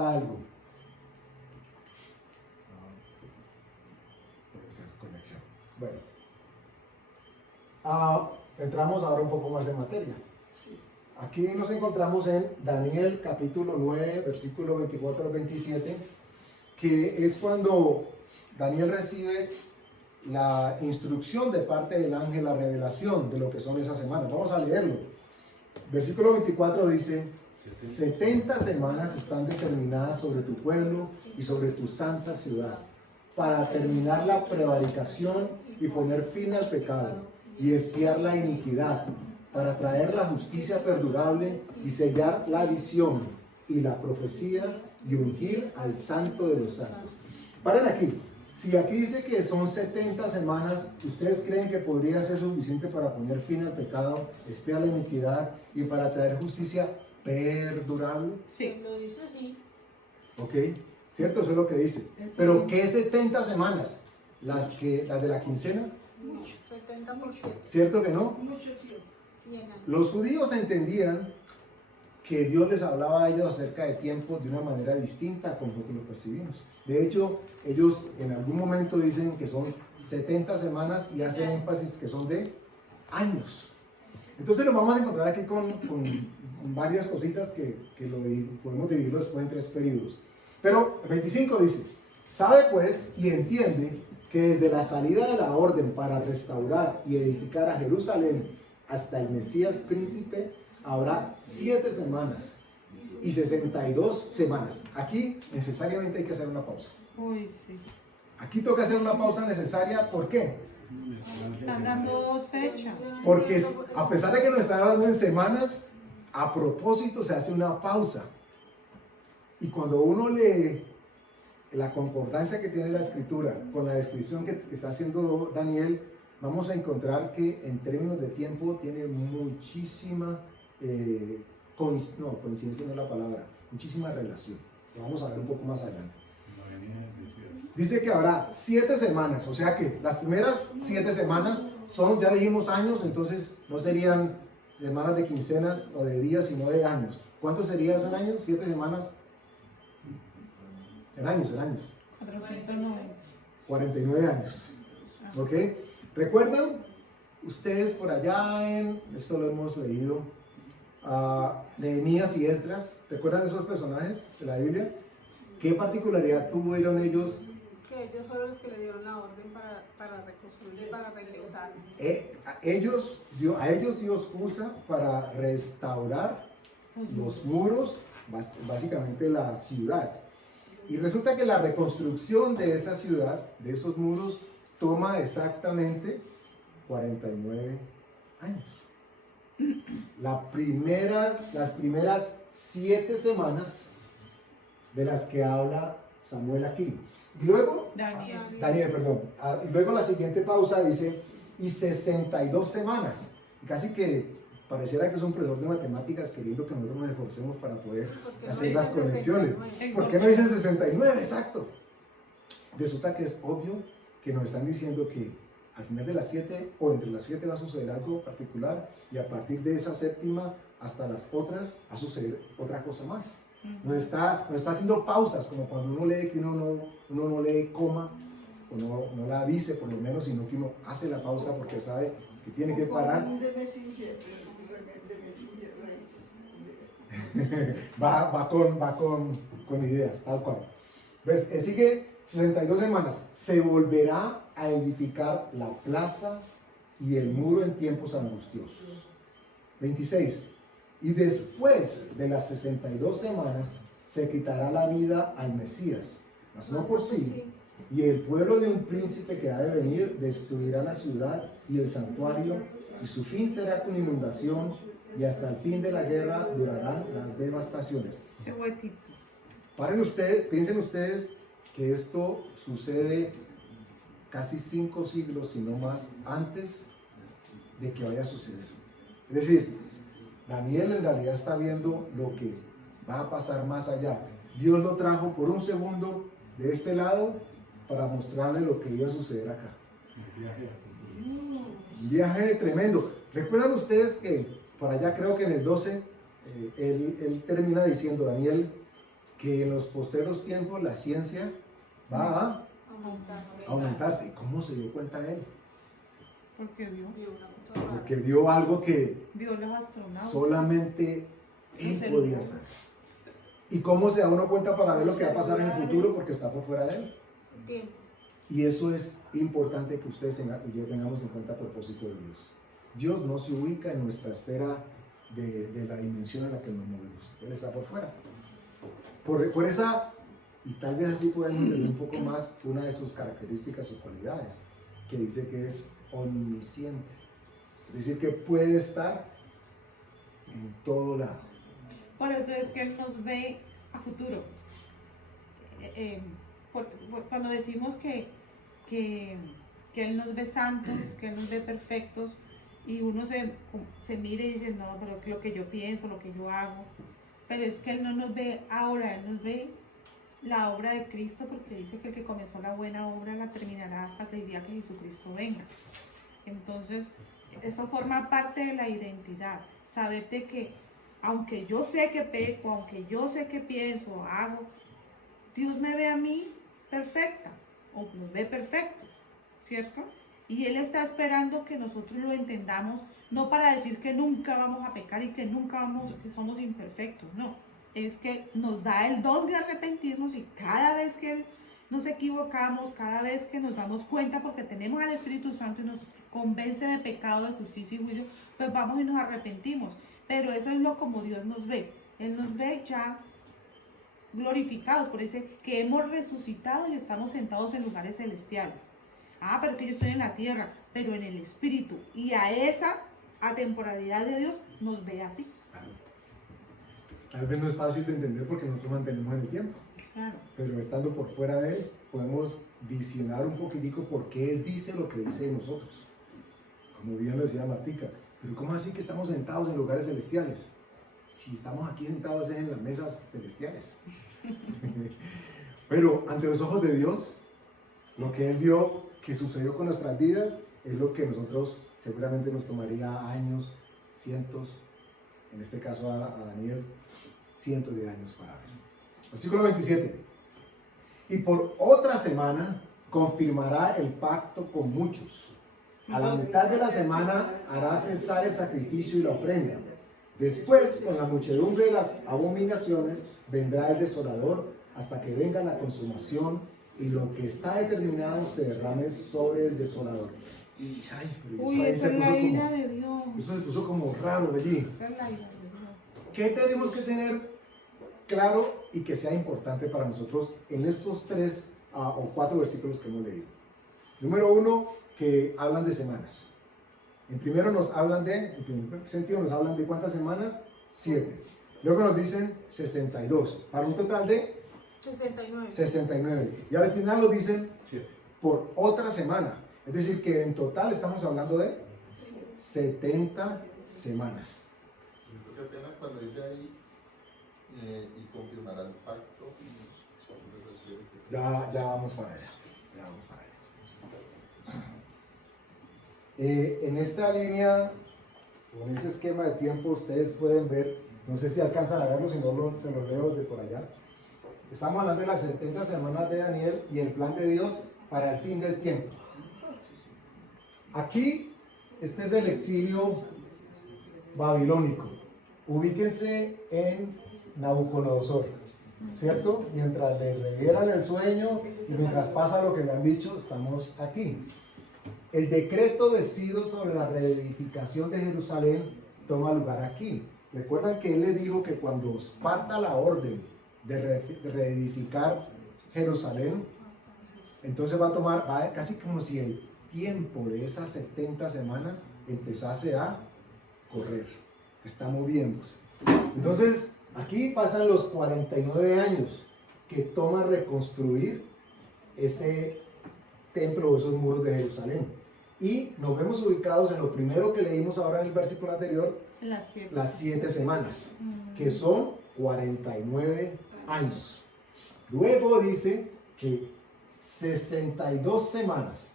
algo. Puede ser conexión. Bueno. Entramos ahora un poco más en materia. Aquí nos encontramos en Daniel capítulo 9, versículo 24 al 27, que es cuando Daniel recibe la instrucción de parte del ángel, la revelación de lo que son esas semanas. Vamos a leerlo. Versículo 24 dice: 70 semanas están determinadas sobre tu pueblo y sobre tu santa ciudad. para terminar la prevaricación y poner fin al pecado y expiar la iniquidad, para traer la justicia perdurable y sellar la visión y la profecía y ungir al santo de los santos. Paren aquí. Si aquí dice que son 70 semanas, ¿ustedes creen que podría ser suficiente para poner fin al pecado, expiar la iniquidad y para traer justicia perdurable? Sí. Lo dice así. ¿Ok? ¿Cierto? Eso es lo que dice. Pero ¿qué 70 semanas? ¿Las de la quincena? No, 70%. ¿Cierto que no? Mucho tiempo. Bien, Ana. Los judíos entendían que Dios les hablaba a ellos acerca de tiempos de una manera distinta a como nosotros lo percibimos. De hecho, ellos en algún momento dicen que son 70 semanas y hacen énfasis que son de años. Entonces nos vamos a encontrar aquí con varias cositas que podemos dividirlo después en 3 periodos. Pero el 25 dice, sabe pues y entiende que desde la salida de la orden para restaurar y edificar a Jerusalén hasta el Mesías príncipe habrá 7 semanas y 62 semanas. Aquí necesariamente hay que hacer una pausa. Uy, sí. Aquí toca hacer una pausa necesaria. ¿Por qué? Están dando 2 fechas. Porque a pesar de que nos están hablando en semanas, a propósito se hace una pausa. Y cuando uno lee la concordancia que tiene la escritura con la descripción que está haciendo Daniel, vamos a encontrar que en términos de tiempo tiene muchísima coincidencia no es la palabra, muchísima relación. Lo vamos a ver un poco más adelante. Dice que habrá 7 semanas, o sea que las primeras 7 semanas son, ya dijimos, años, entonces no serían semanas de quincenas o de días, sino de años. ¿Cuántos serían en años? 7 semanas. En años. 490. 49 años. ¿Ok? ¿Recuerdan ustedes por allá esto lo hemos leído, Nehemías y Esdras? ¿Recuerdan esos personajes de la Biblia? ¿Qué particularidad tuvieron ellos? Que ellos fueron los que le dieron la orden para reconstruir y para regresar. A ellos Dios usa para restaurar los muros, básicamente la ciudad. Y resulta que la reconstrucción de esa ciudad, de esos muros, toma exactamente 49 años. Las primeras 7 semanas de las que habla Samuel aquí. Y luego, Daniel, perdón. Y luego la siguiente pausa dice, y 62 semanas. Casi que pareciera que es un profesor de matemáticas queriendo que nosotros nos esforcemos para poder hacer las conexiones. ¿Por qué no dicen 69? Exacto. Resulta que es obvio que nos están diciendo que al final de las 7 o entre las 7 va a suceder algo particular y a partir de esa séptima hasta las otras va a suceder otra cosa más. Nos está haciendo pausas, como cuando uno lee que uno no lee coma o no la dice por lo menos, sino que uno hace la pausa porque sabe que tiene que parar. va con ideas, tal cual. ¿Ves? Sigue 62 semanas. Se volverá a edificar la plaza y el muro en tiempos angustiosos. 26. Y después de las 62 semanas se quitará la vida al Mesías, mas no por sí. Y el pueblo de un príncipe que ha de venir destruirá la ciudad y el santuario, y su fin será con inundación, y hasta el fin de la guerra durarán las devastaciones. Qué huequito. Piensen ustedes que esto sucede casi 5 siglos, si no más, antes de que vaya a suceder. Es decir, Daniel en realidad está viendo lo que va a pasar más allá. Dios lo trajo por un segundo de este lado para mostrarle lo que iba a suceder acá. Un viaje tremendo. ¿Recuerdan ustedes que por allá creo que en el 12 él termina diciendo, Daniel, que en los postreros tiempos la ciencia va a aumentarse? ¿Y cómo se dio cuenta él? Porque vio. Porque vio algo que Vio los astronautas. solamente él podía hacer. ¿Y cómo se da uno cuenta para ver lo que va a pasar en el futuro? Porque está por fuera de él. Y eso es importante que ustedes y yo tengamos en cuenta a propósito de Dios. Dios no se ubica en nuestra esfera de la dimensión en la que nos movemos. Él está por fuera. Por esa Y tal vez así podemos entender un poco más una de sus características o cualidades, que dice que es omnisciente. Es decir, que puede estar en todo lado. Por eso es que Él nos ve a futuro. Cuando decimos que Él nos ve santos, que Él nos ve perfectos, y uno se mira y dice, no, pero lo que yo pienso, lo que yo hago, pero es que Él no nos ve ahora, Él nos ve la obra de Cristo, porque dice que el que comenzó la buena obra la terminará hasta el día que Jesucristo venga. Entonces, eso forma parte de la identidad, saberte que aunque yo sé que peco, aunque yo sé que pienso, hago, Dios me ve a mí perfecta, o nos ve perfectos, ¿cierto? Y Él está esperando que nosotros lo entendamos, no para decir que nunca vamos a pecar y que que somos imperfectos, no. Es que nos da el don de arrepentirnos y cada vez que nos equivocamos, cada vez que nos damos cuenta porque tenemos al Espíritu Santo y nos convence de pecado, de justicia y juicio, pues vamos y nos arrepentimos. Pero eso es lo como Dios nos ve. Él nos ve ya glorificados, por eso que hemos resucitado y estamos sentados en lugares celestiales. Ah, pero que yo estoy en la tierra, pero en el Espíritu. Y a esa atemporalidad de Dios nos ve así. Claro. Tal vez no es fácil de entender porque nosotros mantenemos en el tiempo. Claro. Pero estando por fuera de Él, podemos visionar un poquitico por qué Él dice lo que dice de nosotros. Como bien lo decía Martica, pero ¿cómo así que estamos sentados en lugares celestiales? Si estamos aquí sentados en las mesas celestiales. Pero ante los ojos de Dios, lo que Él vio que sucedió con nuestras vidas es lo que nosotros seguramente nos tomaría años, cientos, en este caso a Daniel, cientos de años para ver. Versículo 27. Y por otra semana confirmará el pacto con muchos. A la mitad de la semana hará cesar el sacrificio y la ofrenda. Después, con la muchedumbre de las abominaciones, vendrá el desolador hasta que venga la consumación y lo que está determinado se derrame sobre el desolador. Y, ay, pero Uy, ahí esa es la ira de Dios. eso se puso como raro allí. Esa es la ira de Dios. ¿Qué tenemos que tener claro y que sea importante para nosotros en estos 3 o 4 versículos que hemos leído? Número 1, que hablan de semanas. En primer sentido nos hablan de ¿cuántas semanas? 7. Luego nos dicen 62, para un total de 69. 69. Y al final nos dicen 7. por otra semana. Es decir, que en total estamos hablando de 70 semanas. Qué pena cuando dice ahí y confirmará el pacto. Ya vamos para allá. Ya vamos para allá. En esta línea, con ese esquema de tiempo, ustedes pueden ver, no sé si alcanzan a verlo, si no se los leo de por allá. Estamos hablando de las 70 semanas de Daniel y el plan de Dios para el fin del tiempo. Aquí, este es el exilio babilónico. Ubíquense en Nabucodonosor, ¿cierto? Mientras le revieran el sueño y mientras pasa lo que le han dicho, estamos aquí. El decreto de Ciro sobre la reedificación de Jerusalén toma lugar aquí. Recuerdan que él le dijo que cuando parta la orden de reedificar Jerusalén, entonces va casi como si el tiempo de esas 70 semanas empezase a correr, está moviéndose. Entonces, aquí pasan los 49 años que toma reconstruir ese templo o esos muros de Jerusalén. Y nos vemos ubicados en lo primero que leímos ahora en el versículo anterior, las 7 semanas, que son 49 años. Luego dice que 62 semanas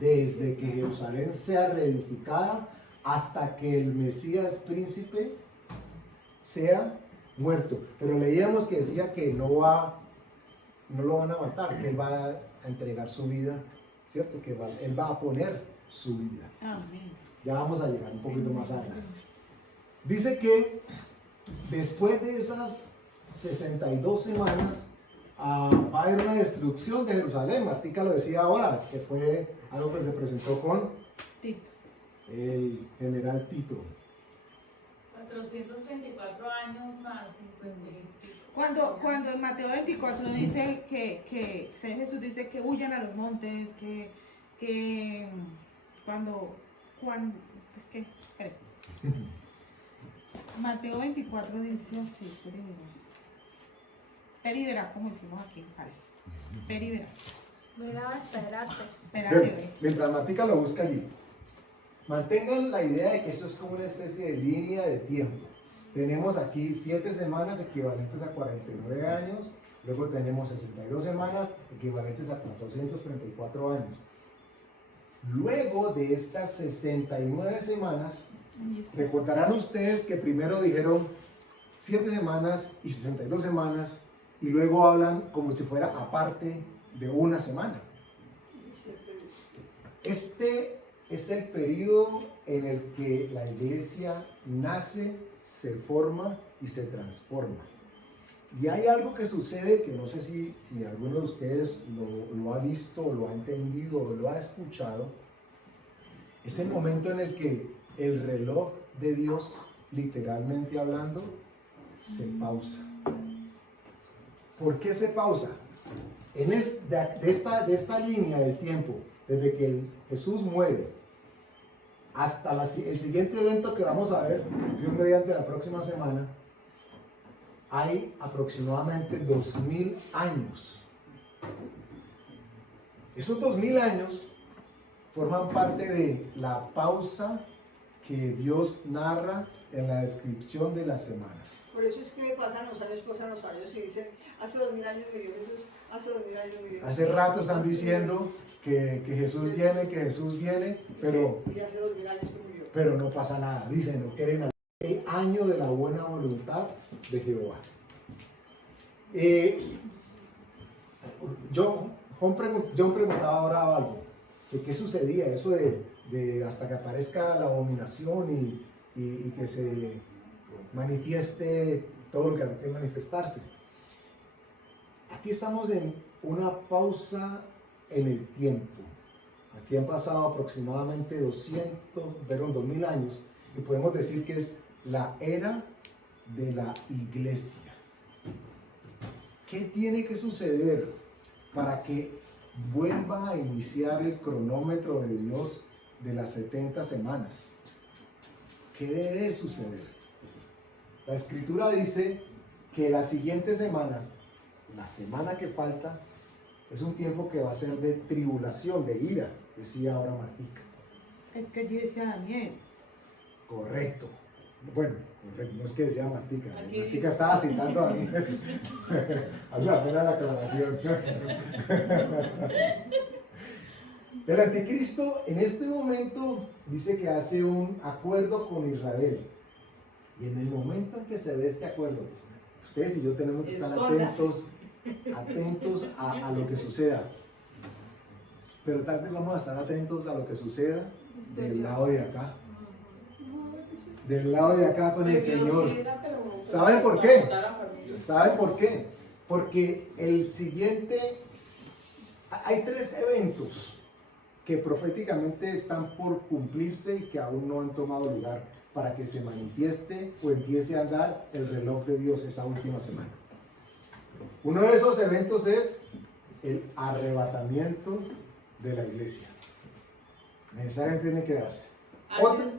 desde que Jerusalén sea reedificada hasta que el Mesías príncipe sea muerto. Pero leíamos que decía que no lo van a matar, que él va a entregar su vida, ¿cierto? Que él va a poner su vida. Amén. Ya vamos a llegar un poquito más adelante. Dice que después de esas 62 semanas va a haber una destrucción de Jerusalén. Martica lo decía ahora, que fue algo que se presentó con Tito. el general Tito. 434 años más 50 y pico. Cuando en Mateo 24 dice que Señor Jesús dice que huyan a los montes, que cuando es que, espere. Mateo 24 dice así, peribera, como hicimos aquí, vale, peribera. Mira, espérate. Espérate, ve. Mientras Matica lo busca allí, mantengan la idea de que eso es como una especie de línea de tiempo. Tenemos aquí 7 semanas equivalentes a 49 años, luego tenemos 62 semanas equivalentes a 434 años. Luego de estas 69 semanas, recordarán ustedes que primero dijeron 7 semanas y 62 semanas, y luego hablan como si fuera aparte de una semana. Este es el periodo en el que la iglesia nace, se forma y se transforma. Y hay algo que sucede que no sé si alguno de ustedes lo ha visto, o lo ha entendido, o lo ha escuchado. Es el momento en el que el reloj de Dios, literalmente hablando, se pausa. ¿Por qué se pausa? De esta línea del tiempo, desde que Jesús muere hasta el siguiente evento que vamos a ver, Dios mediante la próxima semana, hay aproximadamente 2000 años. Esos 2000 años forman parte de la pausa que Dios narra en la descripción de las semanas. Por eso es que pasan los años y dicen, hace 2000 años murió Jesús, hace 2000 años murió Jesús. Hace rato están diciendo que Jesús viene, pero Y hace 2000 años que murió. pero no pasa nada. Dicen, no quieren el año de la buena voluntad de Jehová. John preguntaba ahora algo, que qué sucedía, eso de hasta que aparezca la abominación y que se manifieste todo lo que hay que manifestarse. Aquí estamos en una pausa en el tiempo. Aquí han pasado aproximadamente 2000 años y podemos decir que es la era de la iglesia. ¿Qué tiene que suceder para que vuelva a iniciar el cronómetro de Dios de las 70 semanas? ¿Qué debe suceder? La escritura dice que la siguiente semana, la semana que falta, es un tiempo que va a ser de tribulación, de ira, decía ahora Martica. Es que yo decía Daniel. Correcto. Bueno, correcto, no es que decía Martica. Aquí Martica dice. estaba citando a Daniel. Vale la pena la aclaración. El anticristo en este momento dice que hace un acuerdo con Israel. Y en el momento en que se dé este acuerdo, ustedes y yo tenemos que estar atentos a lo que suceda. Pero tal vez vamos a estar atentos a lo que suceda del lado de acá. Del lado de acá con el Señor. ¿Saben por qué? ¿Saben por qué? Porque el siguiente, hay 3 eventos que proféticamente están por cumplirse y que aún no han tomado lugar para que se manifieste o empiece a andar el reloj de Dios esa última semana. Uno de esos eventos es el arrebatamiento de la iglesia. Necesariamente tiene que darse. Antes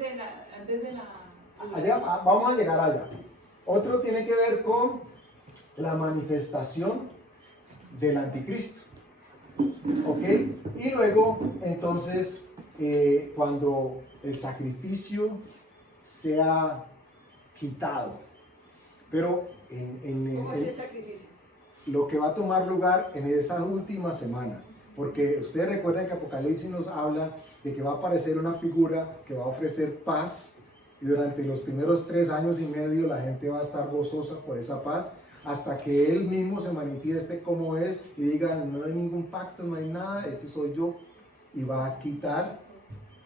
de la Allá, vamos a llegar allá. Otro tiene que ver con la manifestación del anticristo. ¿Ok? Y luego, entonces, cuando el sacrificio sea quitado. Pero ¿Cómo es el sacrificio? lo que va a tomar lugar en esa última semana. Porque ustedes recuerdan que Apocalipsis nos habla de que va a aparecer una figura que va a ofrecer paz. Y durante los primeros 3 años y medio la gente va a estar gozosa por esa paz hasta que Él mismo se manifieste como es y diga, no hay ningún pacto, no hay nada, este soy yo, y va a quitar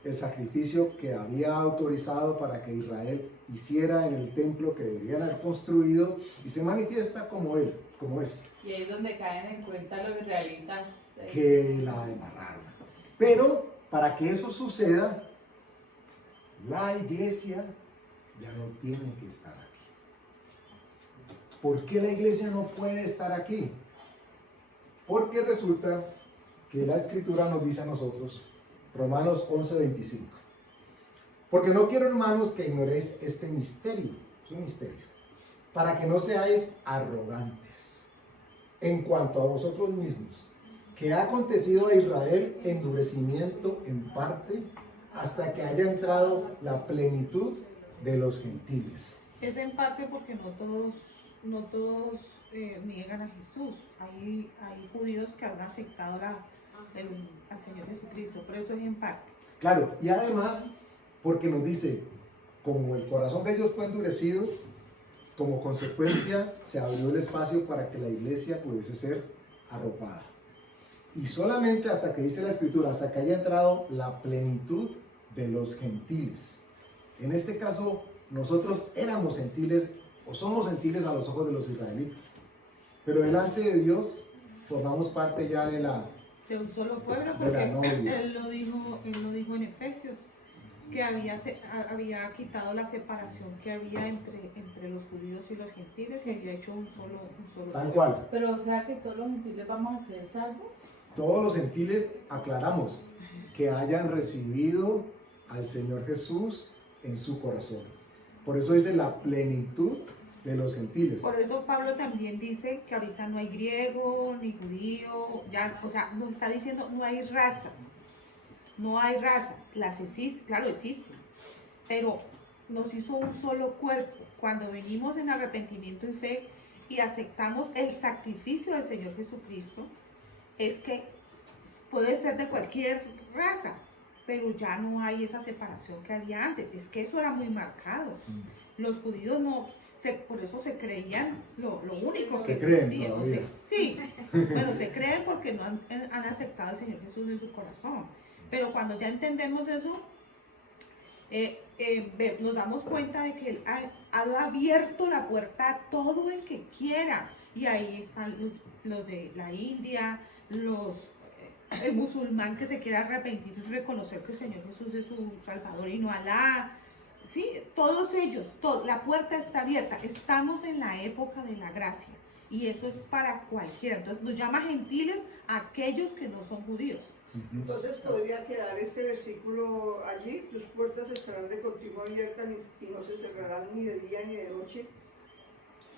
el sacrificio que había autorizado para que Israel hiciera en el templo que debían haber construido y se manifiesta como Él, como es. Y ahí es donde caen en cuenta los israelitas. Que la embarraron. Pero para que eso suceda, la iglesia ya no tiene que estar aquí. ¿por qué la iglesia no puede estar aquí? Porque resulta que la escritura nos dice a nosotros, Romanos 11:25, porque no quiero, hermanos, que ignoréis este misterio, es un misterio, para que no seáis arrogantes en cuanto a vosotros mismos, que ha acontecido a Israel endurecimiento en parte hasta que haya entrado la plenitud de los gentiles. Es en parte porque no todos niegan a Jesús. Hay judíos que han aceptado al Señor Jesucristo, pero eso es en parte. Claro, y además porque nos dice, como el corazón de ellos fue endurecido, como consecuencia se abrió el espacio para que la iglesia pudiese ser arropada. Y solamente hasta que dice la escritura, hasta que haya entrado la plenitud de los gentiles. En este caso, nosotros éramos gentiles o somos gentiles a los ojos de los israelitas, pero delante de Dios formamos parte ya de un solo pueblo, de la porque novia. él lo dijo en Efesios, que había quitado la separación que había entre los judíos y los gentiles y había hecho un solo Tal pueblo. cual. Pero o sea que todos los gentiles vamos a ser salvos. Todos los gentiles, aclaramos, que hayan recibido al Señor Jesús en su corazón. Por eso dice la plenitud de los gentiles. Por eso Pablo también dice que ahorita no hay griego ni judío, ya, o sea, nos está diciendo no hay razas, las existen, claro existen, pero nos hizo un solo cuerpo. Cuando venimos en arrepentimiento y fe y aceptamos el sacrificio del Señor Jesucristo, es que puede ser de cualquier raza, pero ya no hay esa separación que había antes. Es que eso era muy marcado. Los judíos por eso se creían lo único que Se creen existía. todavía. Sí, bueno, se creen porque no han aceptado al Señor Jesús en su corazón. Pero cuando ya entendemos eso, nos damos cuenta de que Él ha abierto la puerta a todo el que quiera. Y ahí están los de la India, el musulmán que se quiera arrepentir y reconocer que el Señor Jesús es su Salvador y no Alá. Sí, todos ellos, la puerta está abierta. Estamos en la época de la gracia y eso es para cualquiera. Entonces nos llama gentiles a aquellos que no son judíos. Entonces podría quedar este versículo allí, tus puertas estarán de continuo abiertas y no se cerrarán ni de día ni de noche.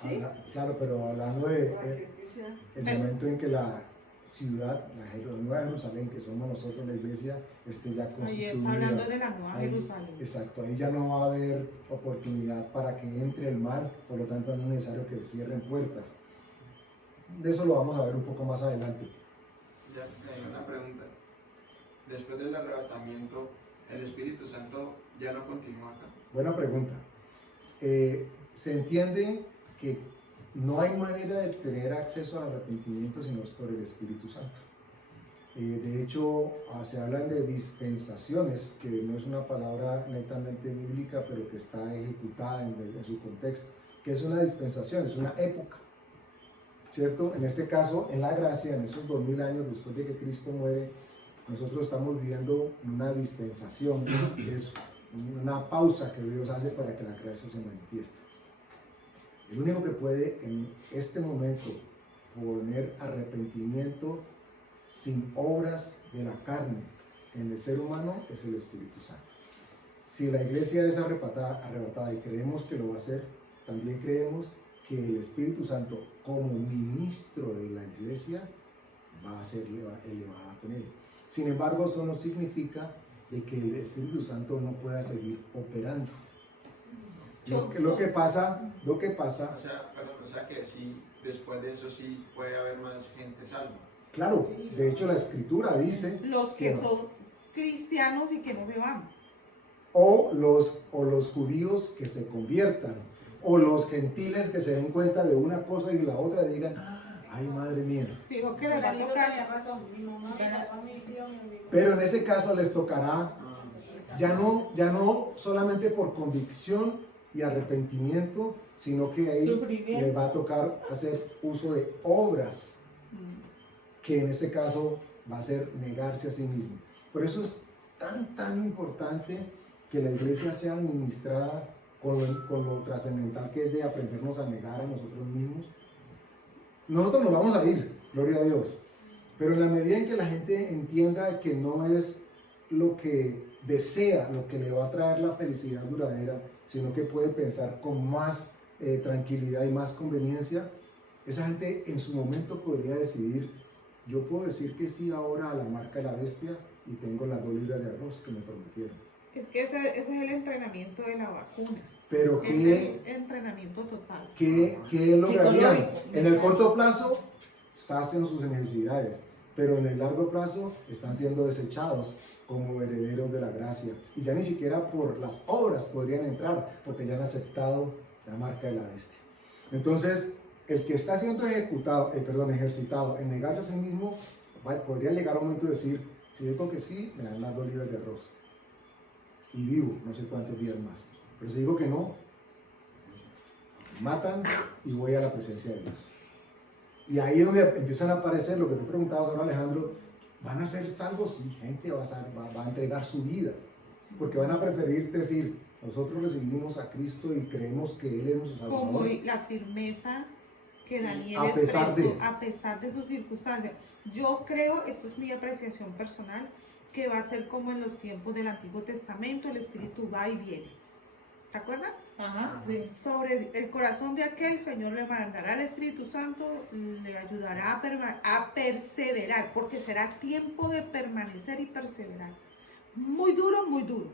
¿Sí? Claro, pero hablando Para de que sea. el momento en que la ciudad, la Nueva Jerusalén, que somos nosotros la iglesia, esté ya Ahí constituida. está hablando de la Nueva Ahí, Jerusalén. exacto, ahí ya no va a haber oportunidad para que entre el mar, por lo tanto no es necesario que cierren puertas. De eso lo vamos a ver un poco más adelante. Ya, hay una pregunta. Después del arrebatamiento, ¿el Espíritu Santo ya no continúa acá? Buena pregunta. Se entiende que no hay manera de tener acceso al arrepentimiento sino por el Espíritu Santo. De hecho, se hablan de dispensaciones, que no es una palabra netamente bíblica, pero que está ejecutada en su contexto. ¿Qué es una dispensación? Es una época, ¿cierto? En este caso, en la gracia, en esos 2000 años después de que Cristo muere, nosotros estamos viviendo una dispensación, que es una pausa que Dios hace para que la gracia se manifieste. El único que puede en este momento poner arrepentimiento sin obras de la carne en el ser humano es el Espíritu Santo. Si la iglesia es arrebatada y creemos que lo va a hacer, también creemos que el Espíritu Santo como ministro de la iglesia va a ser elevada con él. Sin embargo, eso no significa de que el Espíritu Santo no pueda seguir operando. Lo que pasa, O sea que sí, después de eso sí puede haber más gente salva. claro, de hecho la Escritura dice Los que no. son cristianos y que no se van. o los judíos que se conviertan, o los gentiles que se den cuenta de una cosa y la otra y digan, ay madre mía. Digo que les va a tocar. razón, mi mamá, mi papá, mi tío, mi amigo. Pero en ese caso les tocará ya no solamente por convicción y arrepentimiento, sino que ahí Sufrimiento. les va a tocar hacer uso de obras, que en ese caso va a ser negarse a sí mismo. Por eso es tan importante que la iglesia sea administrada con lo trascendental que es de aprendernos a negar a nosotros mismos, nosotros nos vamos a ir, gloria a Dios. Pero en la medida en que la gente entienda que no es lo que desea, lo que le va a traer la felicidad duradera, sino que puede pensar con más tranquilidad y más conveniencia, esa gente en su momento podría decidir, yo puedo decir que sí ahora a la marca de la bestia y tengo las 2 libras de arroz que me prometieron. Es que ese es el entrenamiento de la vacuna. Pero Es ¿qué el entrenamiento total. lograrían? Psicológico. En el corto plazo hacen sus necesidades, pero en el largo plazo están siendo desechados como herederos de la gracia. Y ya ni siquiera por las obras podrían entrar, porque ya han aceptado la marca de la bestia. Entonces, el que está siendo ejercitado en negarse a sí mismo, podría llegar a un momento de decir, si digo que sí, me dan las 2 libras de arroz. Y vivo no sé cuántos días más. Pero si digo que no, me matan y voy a la presencia de Dios. Y ahí es donde empiezan a aparecer lo que tú preguntabas ahora, Alejandro. ¿Van a ser salvos? Sí, gente va a entregar su vida. Porque van a preferir decir, nosotros recibimos a Cristo y creemos que Él es nuestro Salvador. Como la firmeza que Daniel A pesar expresó, de- a pesar de sus circunstancias. Yo creo, esto es mi apreciación personal, que va a ser como en los tiempos del Antiguo Testamento, el Espíritu va y viene. ¿Se acuerdan? Ajá, sí. Sobre el corazón de aquel, el Señor le mandará el Espíritu Santo, le ayudará a perseverar, porque será tiempo de permanecer y perseverar. Muy duro, muy duro.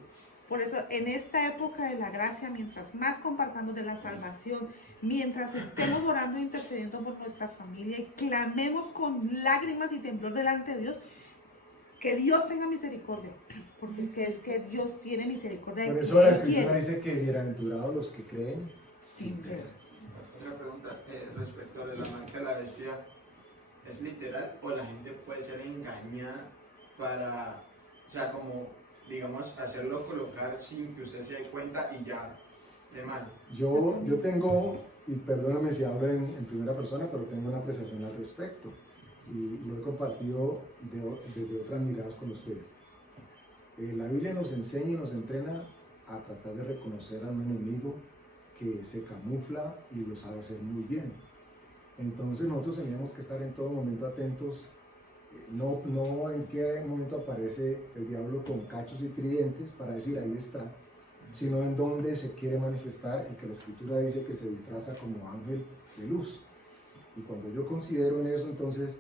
Por eso, en esta época de la gracia, mientras más compartamos de la salvación, mientras estemos orando e intercediendo por nuestra familia y clamemos con lágrimas y temblor delante de Dios, que Dios tenga misericordia, porque es que Dios tiene misericordia de Por eso quien la Él Escritura quiere. dice que bienaventurados los que creen Sin ver. Otra pregunta respecto a la marca de la bestia, ¿es literal o la gente puede ser engañada para, o sea, como, digamos, hacerlo colocar sin que usted se dé cuenta y ya, de mal? Yo tengo, y perdóname si hablo en primera persona, pero tengo una apreciación al respecto. Y lo he compartido desde otras miradas con ustedes. La Biblia nos enseña y nos entrena a tratar de reconocer a un enemigo que se camufla y lo sabe hacer muy bien. Entonces nosotros teníamos que estar en todo momento atentos, no en qué momento aparece el diablo con cachos y tridentes para decir ahí está, sino en dónde se quiere manifestar y que la Escritura dice que se disfraza como ángel de luz. Y cuando yo considero en eso, entonces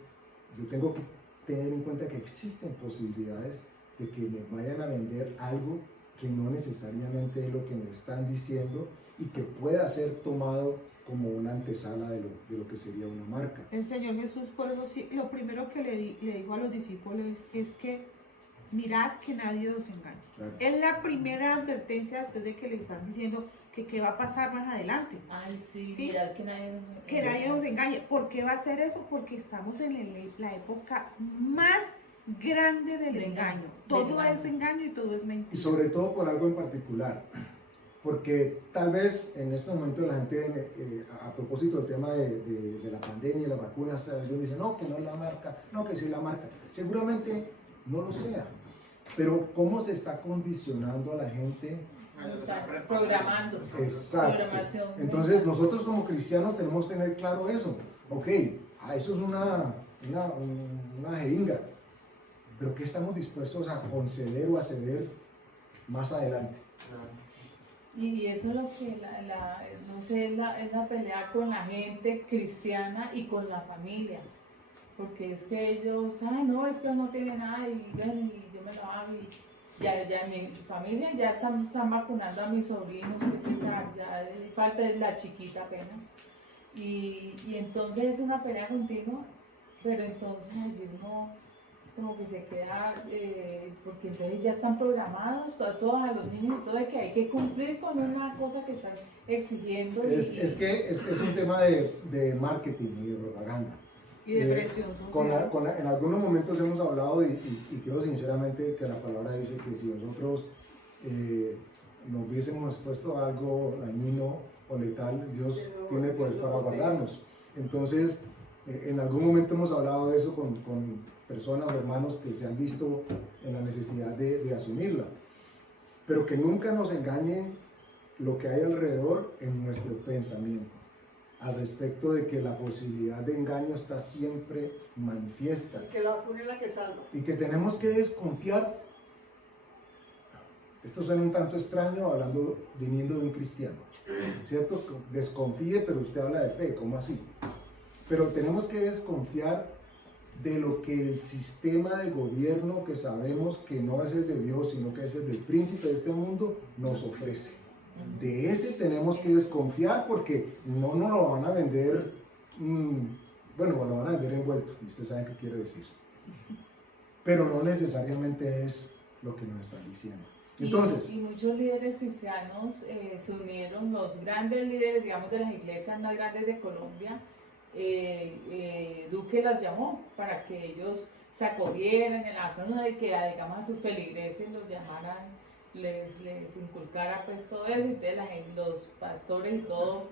yo tengo que tener en cuenta que existen posibilidades de que me vayan a vender algo que no necesariamente es lo que me están diciendo y que pueda ser tomado como una antesala de lo que sería una marca. El Señor Jesús, por eso sí, lo primero que le dijo a los discípulos es que mirad que nadie los engañe. Claro. Es la primera advertencia después de que le están diciendo que qué va a pasar más adelante. Ay, sí, Sí. mirad que nadie... Que nadie nos engañe. ¿Por qué va a hacer eso? Porque estamos en la época más grande del De engaño. engaño, Todo del es engaño y todo es Y mentira. sobre todo por algo en particular, porque tal vez en este momento la gente, a propósito del tema de la pandemia y las vacunas, ellos dicen, no, que no es la marca, no, que sí es la marca. Seguramente no lo sea, pero ¿cómo se está condicionando a la gente? Programando. Exacto. Programación. Entonces nosotros como cristianos tenemos que tener claro eso. Ok, eso es una jeringa, pero ¿qué estamos dispuestos a conceder o a ceder más adelante? Y eso es lo que, no sé, es la pelea con la gente cristiana y con la familia. Porque es que ellos, no, es que no tiene nada y yo me lo hago y ya mi familia ya están vacunando a mis sobrinos, que ya falta la chiquita apenas. Y entonces es una pelea continua, pero entonces allí uno como que se queda, porque entonces ya están programados a todos a los niños y todo, de que hay que cumplir con una cosa que están exigiendo. Es que es un tema de marketing y de propaganda. Y de presión social. En algunos momentos hemos hablado y creo sinceramente que la palabra dice que si nosotros nos hubiésemos expuesto a algo dañino o letal, Dios tiene poder para guardarnos. Entonces, en algún momento hemos hablado de eso con personas o hermanos que se han visto en la necesidad de asumirla. Pero que nunca nos engañen lo que hay alrededor en nuestro pensamiento, al respecto de que la posibilidad de engaño está siempre manifiesta Que la vacuna es la que salva. y que tenemos que desconfiar. Esto suena un tanto extraño viniendo de un cristiano, ¿cierto? Desconfíe, pero usted habla de fe, ¿cómo así? Pero tenemos que desconfiar de lo que el sistema de gobierno, que sabemos que no es el de Dios, sino que es el del príncipe de este mundo, nos ofrece. De ese tenemos que desconfiar porque no nos lo van a vender, bueno, lo van a vender envuelto, y ustedes saben qué quiere decir. Pero no necesariamente es lo que nos están diciendo. Entonces, y muchos líderes cristianos se unieron, los grandes líderes, digamos, de las iglesias más grandes de Colombia. Duque las llamó para que ellos se acogieran en la vacuna y que, digamos, a sus feligreses los llamaran, les inculcara pues todo eso. Entonces los pastores y todo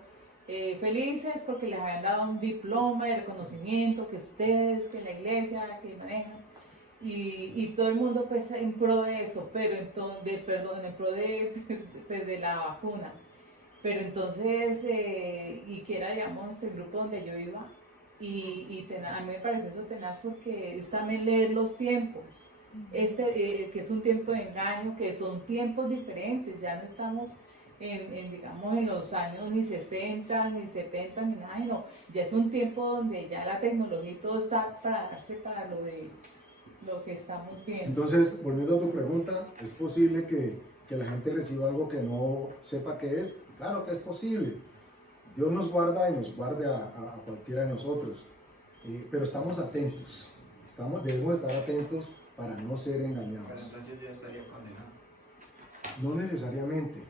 felices porque les habían dado un diploma de reconocimiento, que ustedes, que la iglesia, que manejan. Y todo el mundo pues en pro de eso, pero entonces, en pro de la vacuna. Pero entonces, y que era, digamos, el grupo donde yo iba, a mí me parece eso tenaz porque es también leer los tiempos, que es un tiempo de engaño, que son tiempos diferentes, ya no estamos digamos, en los años ni 60, ni 70, ni nada, no, ya es un tiempo donde ya la tecnología y todo está para darse para lo que estamos viendo. entonces, volviendo a tu pregunta, ¿es posible que la gente reciba algo que no sepa qué es? Claro que es posible. Dios nos guarda y nos guarde a cualquiera de nosotros. Pero estamos atentos. Debemos estar atentos para no ser engañados. Pero entonces ya estaría condenado. No necesariamente.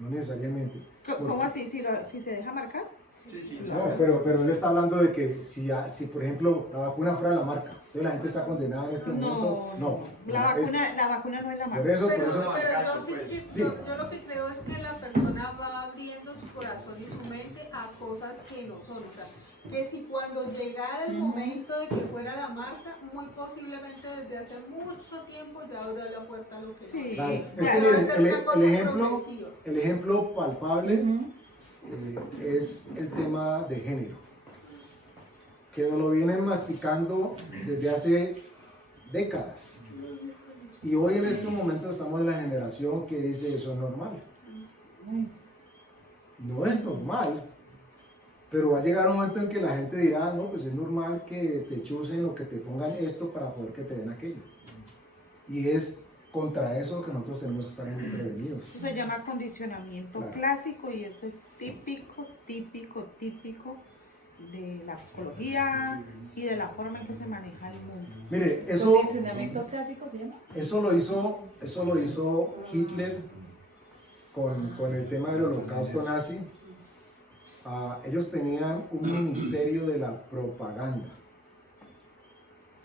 No necesariamente. ¿Cómo así? ¿Si se deja marcar? Sí, sí, No, pero él está hablando de que si por ejemplo la vacuna fuera la marca, entonces la gente está condenada en este momento. No. La vacuna no es la marca. Por eso, Pero acaso, yo, pues. yo lo que creo es que la persona va abriendo su corazón y su mente a cosas que no son. O sea, que si cuando llegara el momento de que fuera la marca, muy posiblemente desde hace mucho tiempo ya abrió la puerta a lo que Sí. claro, es Ya, que va a miren, ser una cosa el ejemplo palpable es el tema de género, que nos lo vienen masticando desde hace décadas. Y hoy en este momento estamos en la generación que dice eso es normal. No es normal, pero va a llegar un momento en que la gente dirá, no, pues es normal que te chusen o que te pongan esto para poder que te den aquello. Y es contra eso que nosotros tenemos que estar muy prevenidos. Eso se llama condicionamiento Claro. clásico y eso es típico de la psicología y de la forma en que se maneja el mundo. Mire, eso... ¿Condicionamiento clásico se llama? Eso lo hizo Hitler con el tema del holocausto nazi. Ellos tenían un ministerio de la propaganda.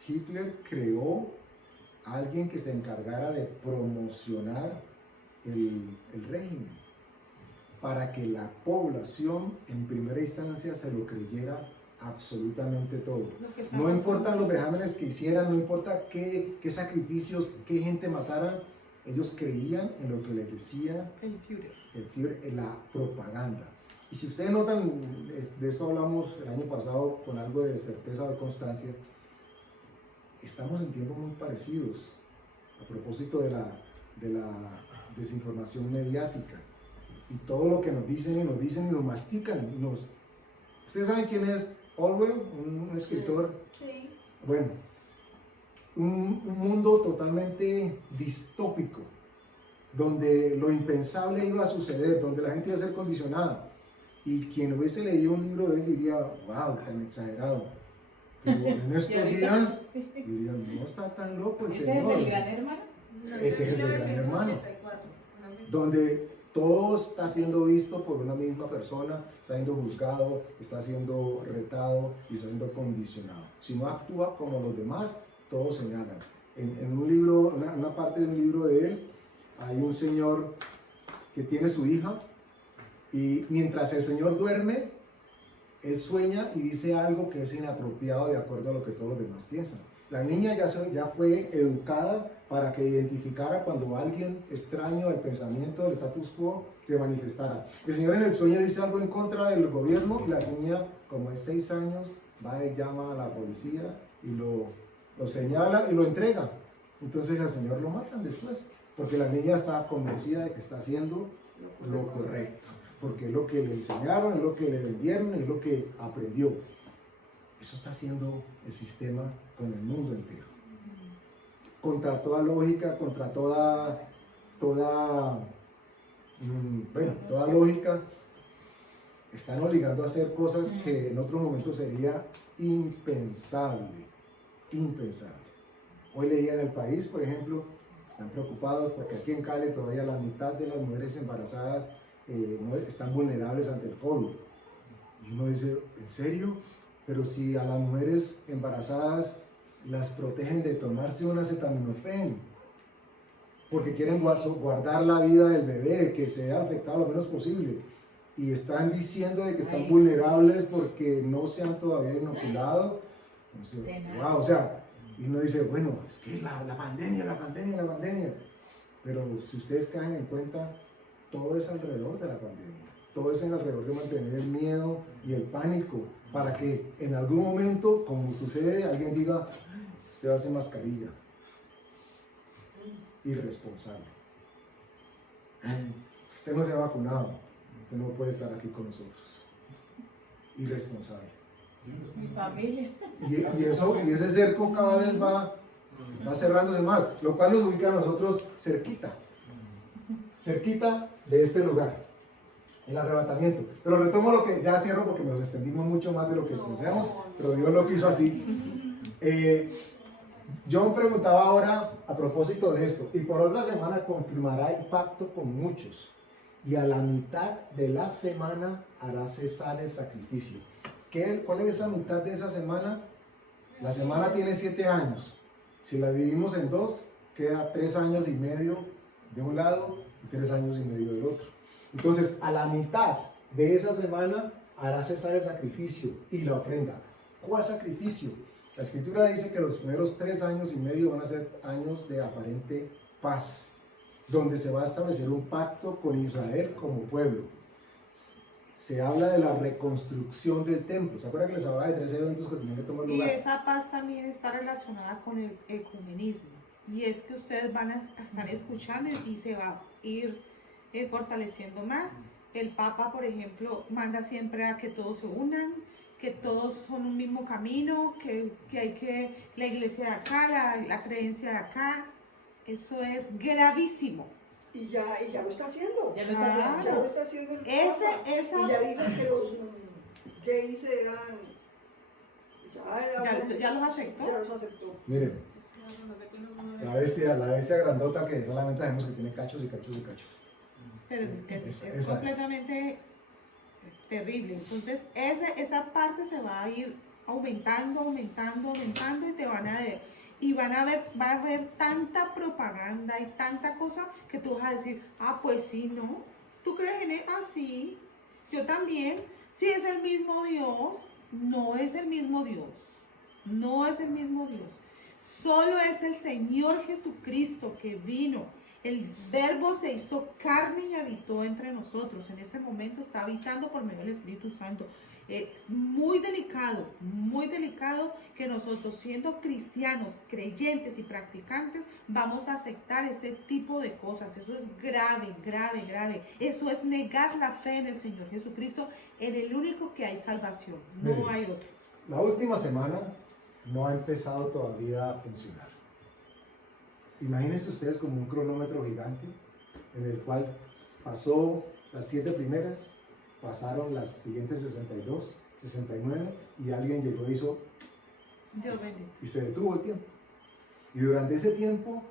Hitler creó a alguien que se encargara de promocionar el régimen para que la población en primera instancia se lo creyera absolutamente todo. No importan los vejámenes que hicieran, no importa qué sacrificios, qué gente mataran, ellos creían en lo que les decía El Führer. en la propaganda. Y si ustedes notan, de esto hablamos el año pasado con algo de certeza o de constancia, estamos en tiempos muy parecidos a propósito de la desinformación mediática y todo lo que nos dicen y nos mastican. ¿Ustedes saben quién es Orwell? Un escritor. Sí. Bueno, un mundo totalmente distópico, donde lo impensable iba a suceder, donde la gente iba a ser condicionada. Y quien hubiese leído un libro de él diría, wow, tan exagerado. Pero en estos días dirían, no está tan loco el ¿Ese señor. es el Gran Hermano? Ese es el del Gran Hermano. Donde todo está siendo visto por una misma persona, está siendo juzgado, está siendo retado y está siendo condicionado. Si no actúa como los demás, todos señalan. En un libro, una parte de un libro de él, hay un señor que tiene su hija y mientras el señor duerme, él sueña y dice algo que es inapropiado de acuerdo a lo que todos los demás piensan. La niña ya fue educada para que identificara cuando alguien extraño al pensamiento del status quo se manifestara. El Señor en el sueño dice algo en contra del gobierno y la niña, como de 6 años, va y llama a la policía y lo señala y lo entrega. Entonces al Señor lo matan después, porque la niña está convencida de que está haciendo lo correcto, porque es lo que le enseñaron, es lo que le vendieron, es lo que aprendió. Eso está haciendo el sistema con el mundo entero. Contra toda lógica, contra toda lógica, están obligando a hacer cosas que en otro momento sería impensable. Hoy leía en El País, por ejemplo, están preocupados porque aquí en Cali todavía la mitad de las mujeres embarazadas no están vulnerables ante el COVID. Y uno dice, ¿en serio? Pero si a las mujeres embarazadas las protegen de tomarse un acetaminofén, porque quieren guardar la vida del bebé, que sea afectado lo menos posible, y están diciendo de que están vulnerables porque no se han todavía inoculado. Wow, o sea, y uno dice, bueno, es que la pandemia, pero si ustedes caen en cuenta, todo es alrededor de la pandemia, todo es alrededor de mantener el miedo y el pánico, para que en algún momento, como sucede, alguien diga, usted va a hacer mascarilla. Irresponsable. Usted no se ha vacunado, usted no puede estar aquí con nosotros. Irresponsable. Mi familia. Y ese cerco cada vez va cerrándose más, lo cual nos ubica a nosotros cerquita de este lugar, el arrebatamiento. Pero retomo lo que ya cierro porque nos extendimos mucho más de lo que pensamos, pero Dios lo quiso así. Yo preguntaba ahora a propósito de esto, y por otra semana confirmará el pacto con muchos, y a la mitad de la semana hará cesar el sacrificio. ¿Cuál es esa mitad de esa semana? La semana tiene 7 años. Si la dividimos en 2, queda 3 años y medio de un lado y 3 años y medio del otro. Entonces, a la mitad de esa semana hará cesar el sacrificio y la ofrenda. ¿Cuál sacrificio? La Escritura dice que los primeros 3 años y medio van a ser años de aparente paz, donde se va a establecer un pacto con Israel como pueblo. Se habla de la reconstrucción del templo. ¿Se acuerdan que les hablaba de 3 eventos que tenían que tomar lugar? Y esa paz también está relacionada con el ecumenismo. Y es que ustedes van a estar escuchando y se va a ir fortaleciendo más. El Papa, por ejemplo, manda siempre a que todos se unan, que todos son un mismo camino, que hay que la iglesia de acá, la creencia de acá. Eso es gravísimo. Y ya lo está haciendo. Ya lo está haciendo. Ya lo está haciendo el Papa. Y ya dijo que los gays eran... ¿Ya los aceptó? Ya los aceptó. Miren, la bestia grandota que solamente sabemos que tiene cachos y cachos y cachos. Pero es completamente terrible. Entonces, esa parte se va a ir aumentando y te van a ver. Y va a haber tanta propaganda y tanta cosa que tú vas a decir, pues sí, ¿no? ¿Tú crees en él? Sí, yo también. Sí es el mismo Dios, no es el mismo Dios. No es el mismo Dios. Solo es el Señor Jesucristo que vino. El Verbo se hizo carne y habitó entre nosotros. En este momento está habitando por medio del Espíritu Santo. Es muy delicado que nosotros, siendo cristianos, creyentes y practicantes, vamos a aceptar ese tipo de cosas. Eso es grave. Eso es negar la fe en el Señor Jesucristo, en el único que hay salvación. No hay otro. La última semana no ha empezado todavía a funcionar. Imagínense ustedes como un cronómetro gigante en el cual pasó las 7 primeras, pasaron las siguientes 62, 69 y alguien llegó y hizo y se detuvo el tiempo. Y durante ese tiempo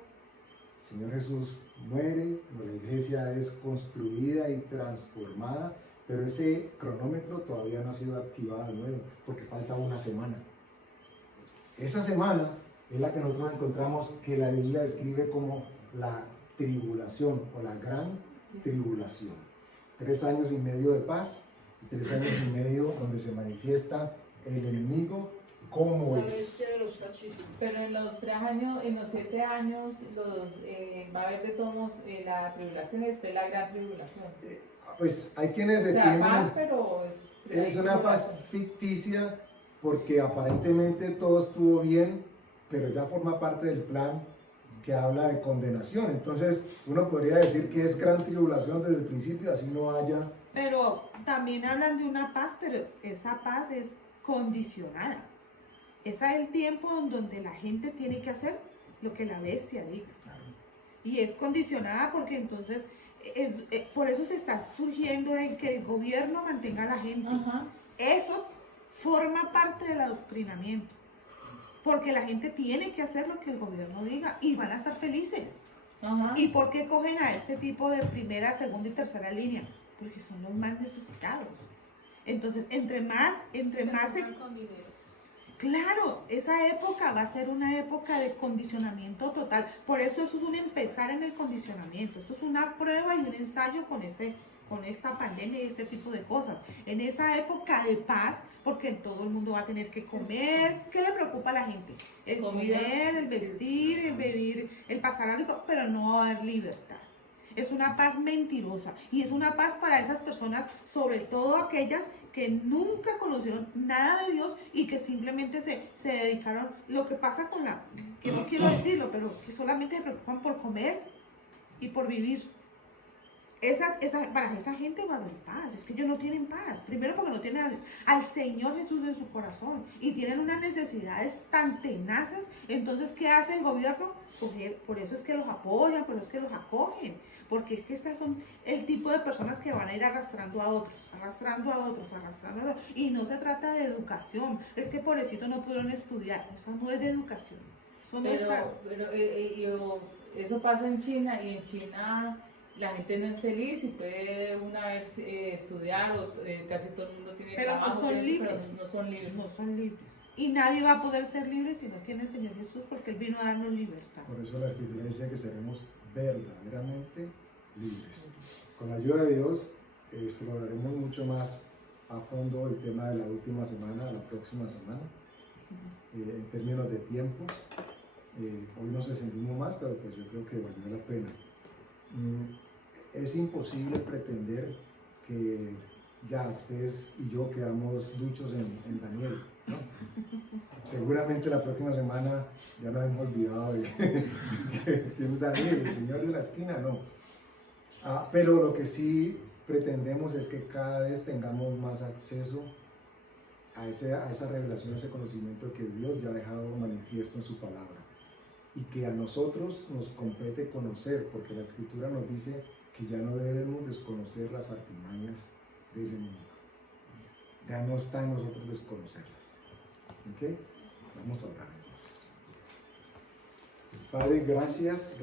el Señor Jesús muere, la iglesia es construida y transformada, pero ese cronómetro todavía no ha sido activado de nuevo porque falta una semana. Esa semana es la que nosotros encontramos que la Biblia describe como la tribulación o la gran tribulación. 3 años y medio de paz y 3 años y medio donde se manifiesta el enemigo cómo La es. bestia de los cachísimos. Pero en los 3 años, en los 7 años, va a haber de todos la tribulación y después la gran tribulación. Pues hay quienes O sea, defienden, paz, pero es una paz ficticia porque aparentemente todo estuvo bien, pero ya forma parte del plan que habla de condenación. Entonces uno podría decir que es gran tribulación desde el principio, así no haya. Pero también hablan de una paz, pero esa paz es condicionada. Ese es el tiempo en donde la gente tiene que hacer lo que la bestia diga. Y es condicionada porque entonces, por eso se está surgiendo en que el gobierno mantenga a la gente. Ajá. Eso forma parte del adoctrinamiento. Porque la gente tiene que hacer lo que el gobierno diga y van a estar felices. Ajá. ¿Y por qué cogen a este tipo de primera, segunda y tercera línea? Porque son los más necesitados. Entonces, entre más se... Con dinero. Claro, esa época va a ser una época de condicionamiento total. Por eso es un empezar en el condicionamiento. Eso es una prueba y un ensayo con esta pandemia y este tipo de cosas. En esa época de paz, porque todo el mundo va a tener que comer. ¿Qué le preocupa a la gente? El Comida. comer, el vestir, el beber, el pasar algo, pero no va a haber libertad. Es una paz mentirosa y es una paz para esas personas, sobre todo aquellas que nunca conocieron nada de Dios y que simplemente se dedicaron, lo que pasa con que no quiero decirlo, pero que solamente se preocupan por comer y por vivir. Para esa gente va a haber paz, es que ellos no tienen paz, primero porque no tienen al Señor Jesús en su corazón y tienen unas necesidades tan tenaces. Entonces, ¿qué hace el gobierno? Por eso es que los apoyan, por eso es que los acogen, porque es que estas son el tipo de personas que van a ir arrastrando a otros, arrastrando a otros, arrastrando a otros. Y no se trata de educación, es que pobrecitos no pudieron estudiar, eso no es de educación. Eso no Pero eso pasa en China y en China la gente no es feliz y puede una vez estudiar o casi todo el mundo tiene pero trabajo, no son libres. pero no son libres. No son libres. Y nadie va a poder ser libre si no tiene el Señor Jesús, porque Él vino a darnos libertad. Por eso la Escritura dice que seremos verdaderamente libres. Con la ayuda de Dios, exploraremos mucho más a fondo el tema de la última semana, la próxima semana, en términos de tiempos. Hoy nos extendimos más, pero pues yo creo que valió la pena. Es imposible pretender que ya ustedes y yo quedamos duchos en Daniel, ¿no? Seguramente la próxima semana ya nos hemos olvidado de quién es Daniel, el señor de la esquina, no. Pero lo que sí pretendemos es que cada vez tengamos más acceso a esa revelación, ese conocimiento que Dios ya ha dejado manifiesto en su palabra y que a nosotros nos compete conocer, porque la Escritura nos dice que ya no debemos desconocer las artimañas del enemigo. Ya no está en nosotros desconocerlas. ¿Ok? Vamos a orar. Padre, gracias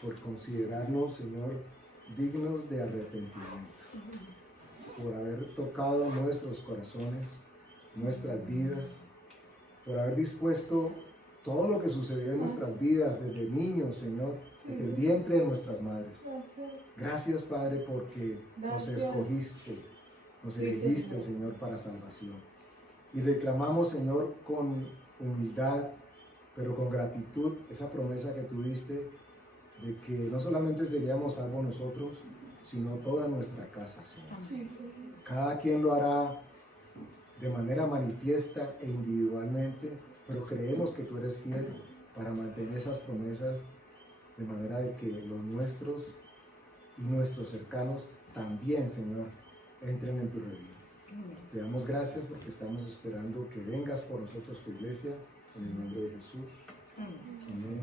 por considerarnos, Señor, dignos de arrepentimiento, por haber tocado nuestros corazones, nuestras vidas, por haber dispuesto todo lo que sucedió en nuestras vidas desde niños, Señor, desde el vientre de nuestras madres. Gracias, Padre, porque nos escogiste, nos elegiste, Señor, para salvación. Y reclamamos, Señor, con humildad, pero con gratitud, esa promesa que tú diste de que no solamente seríamos salvos nosotros, sino toda nuestra casa, Señor. Cada quien lo hará de manera manifiesta e individualmente, pero creemos que tú eres fiel para mantener esas promesas de manera de que los nuestros y nuestros cercanos también, Señor, entren en tu reino. Te damos gracias porque estamos esperando que vengas por nosotros, tu iglesia, en el nombre de Jesús. Amén.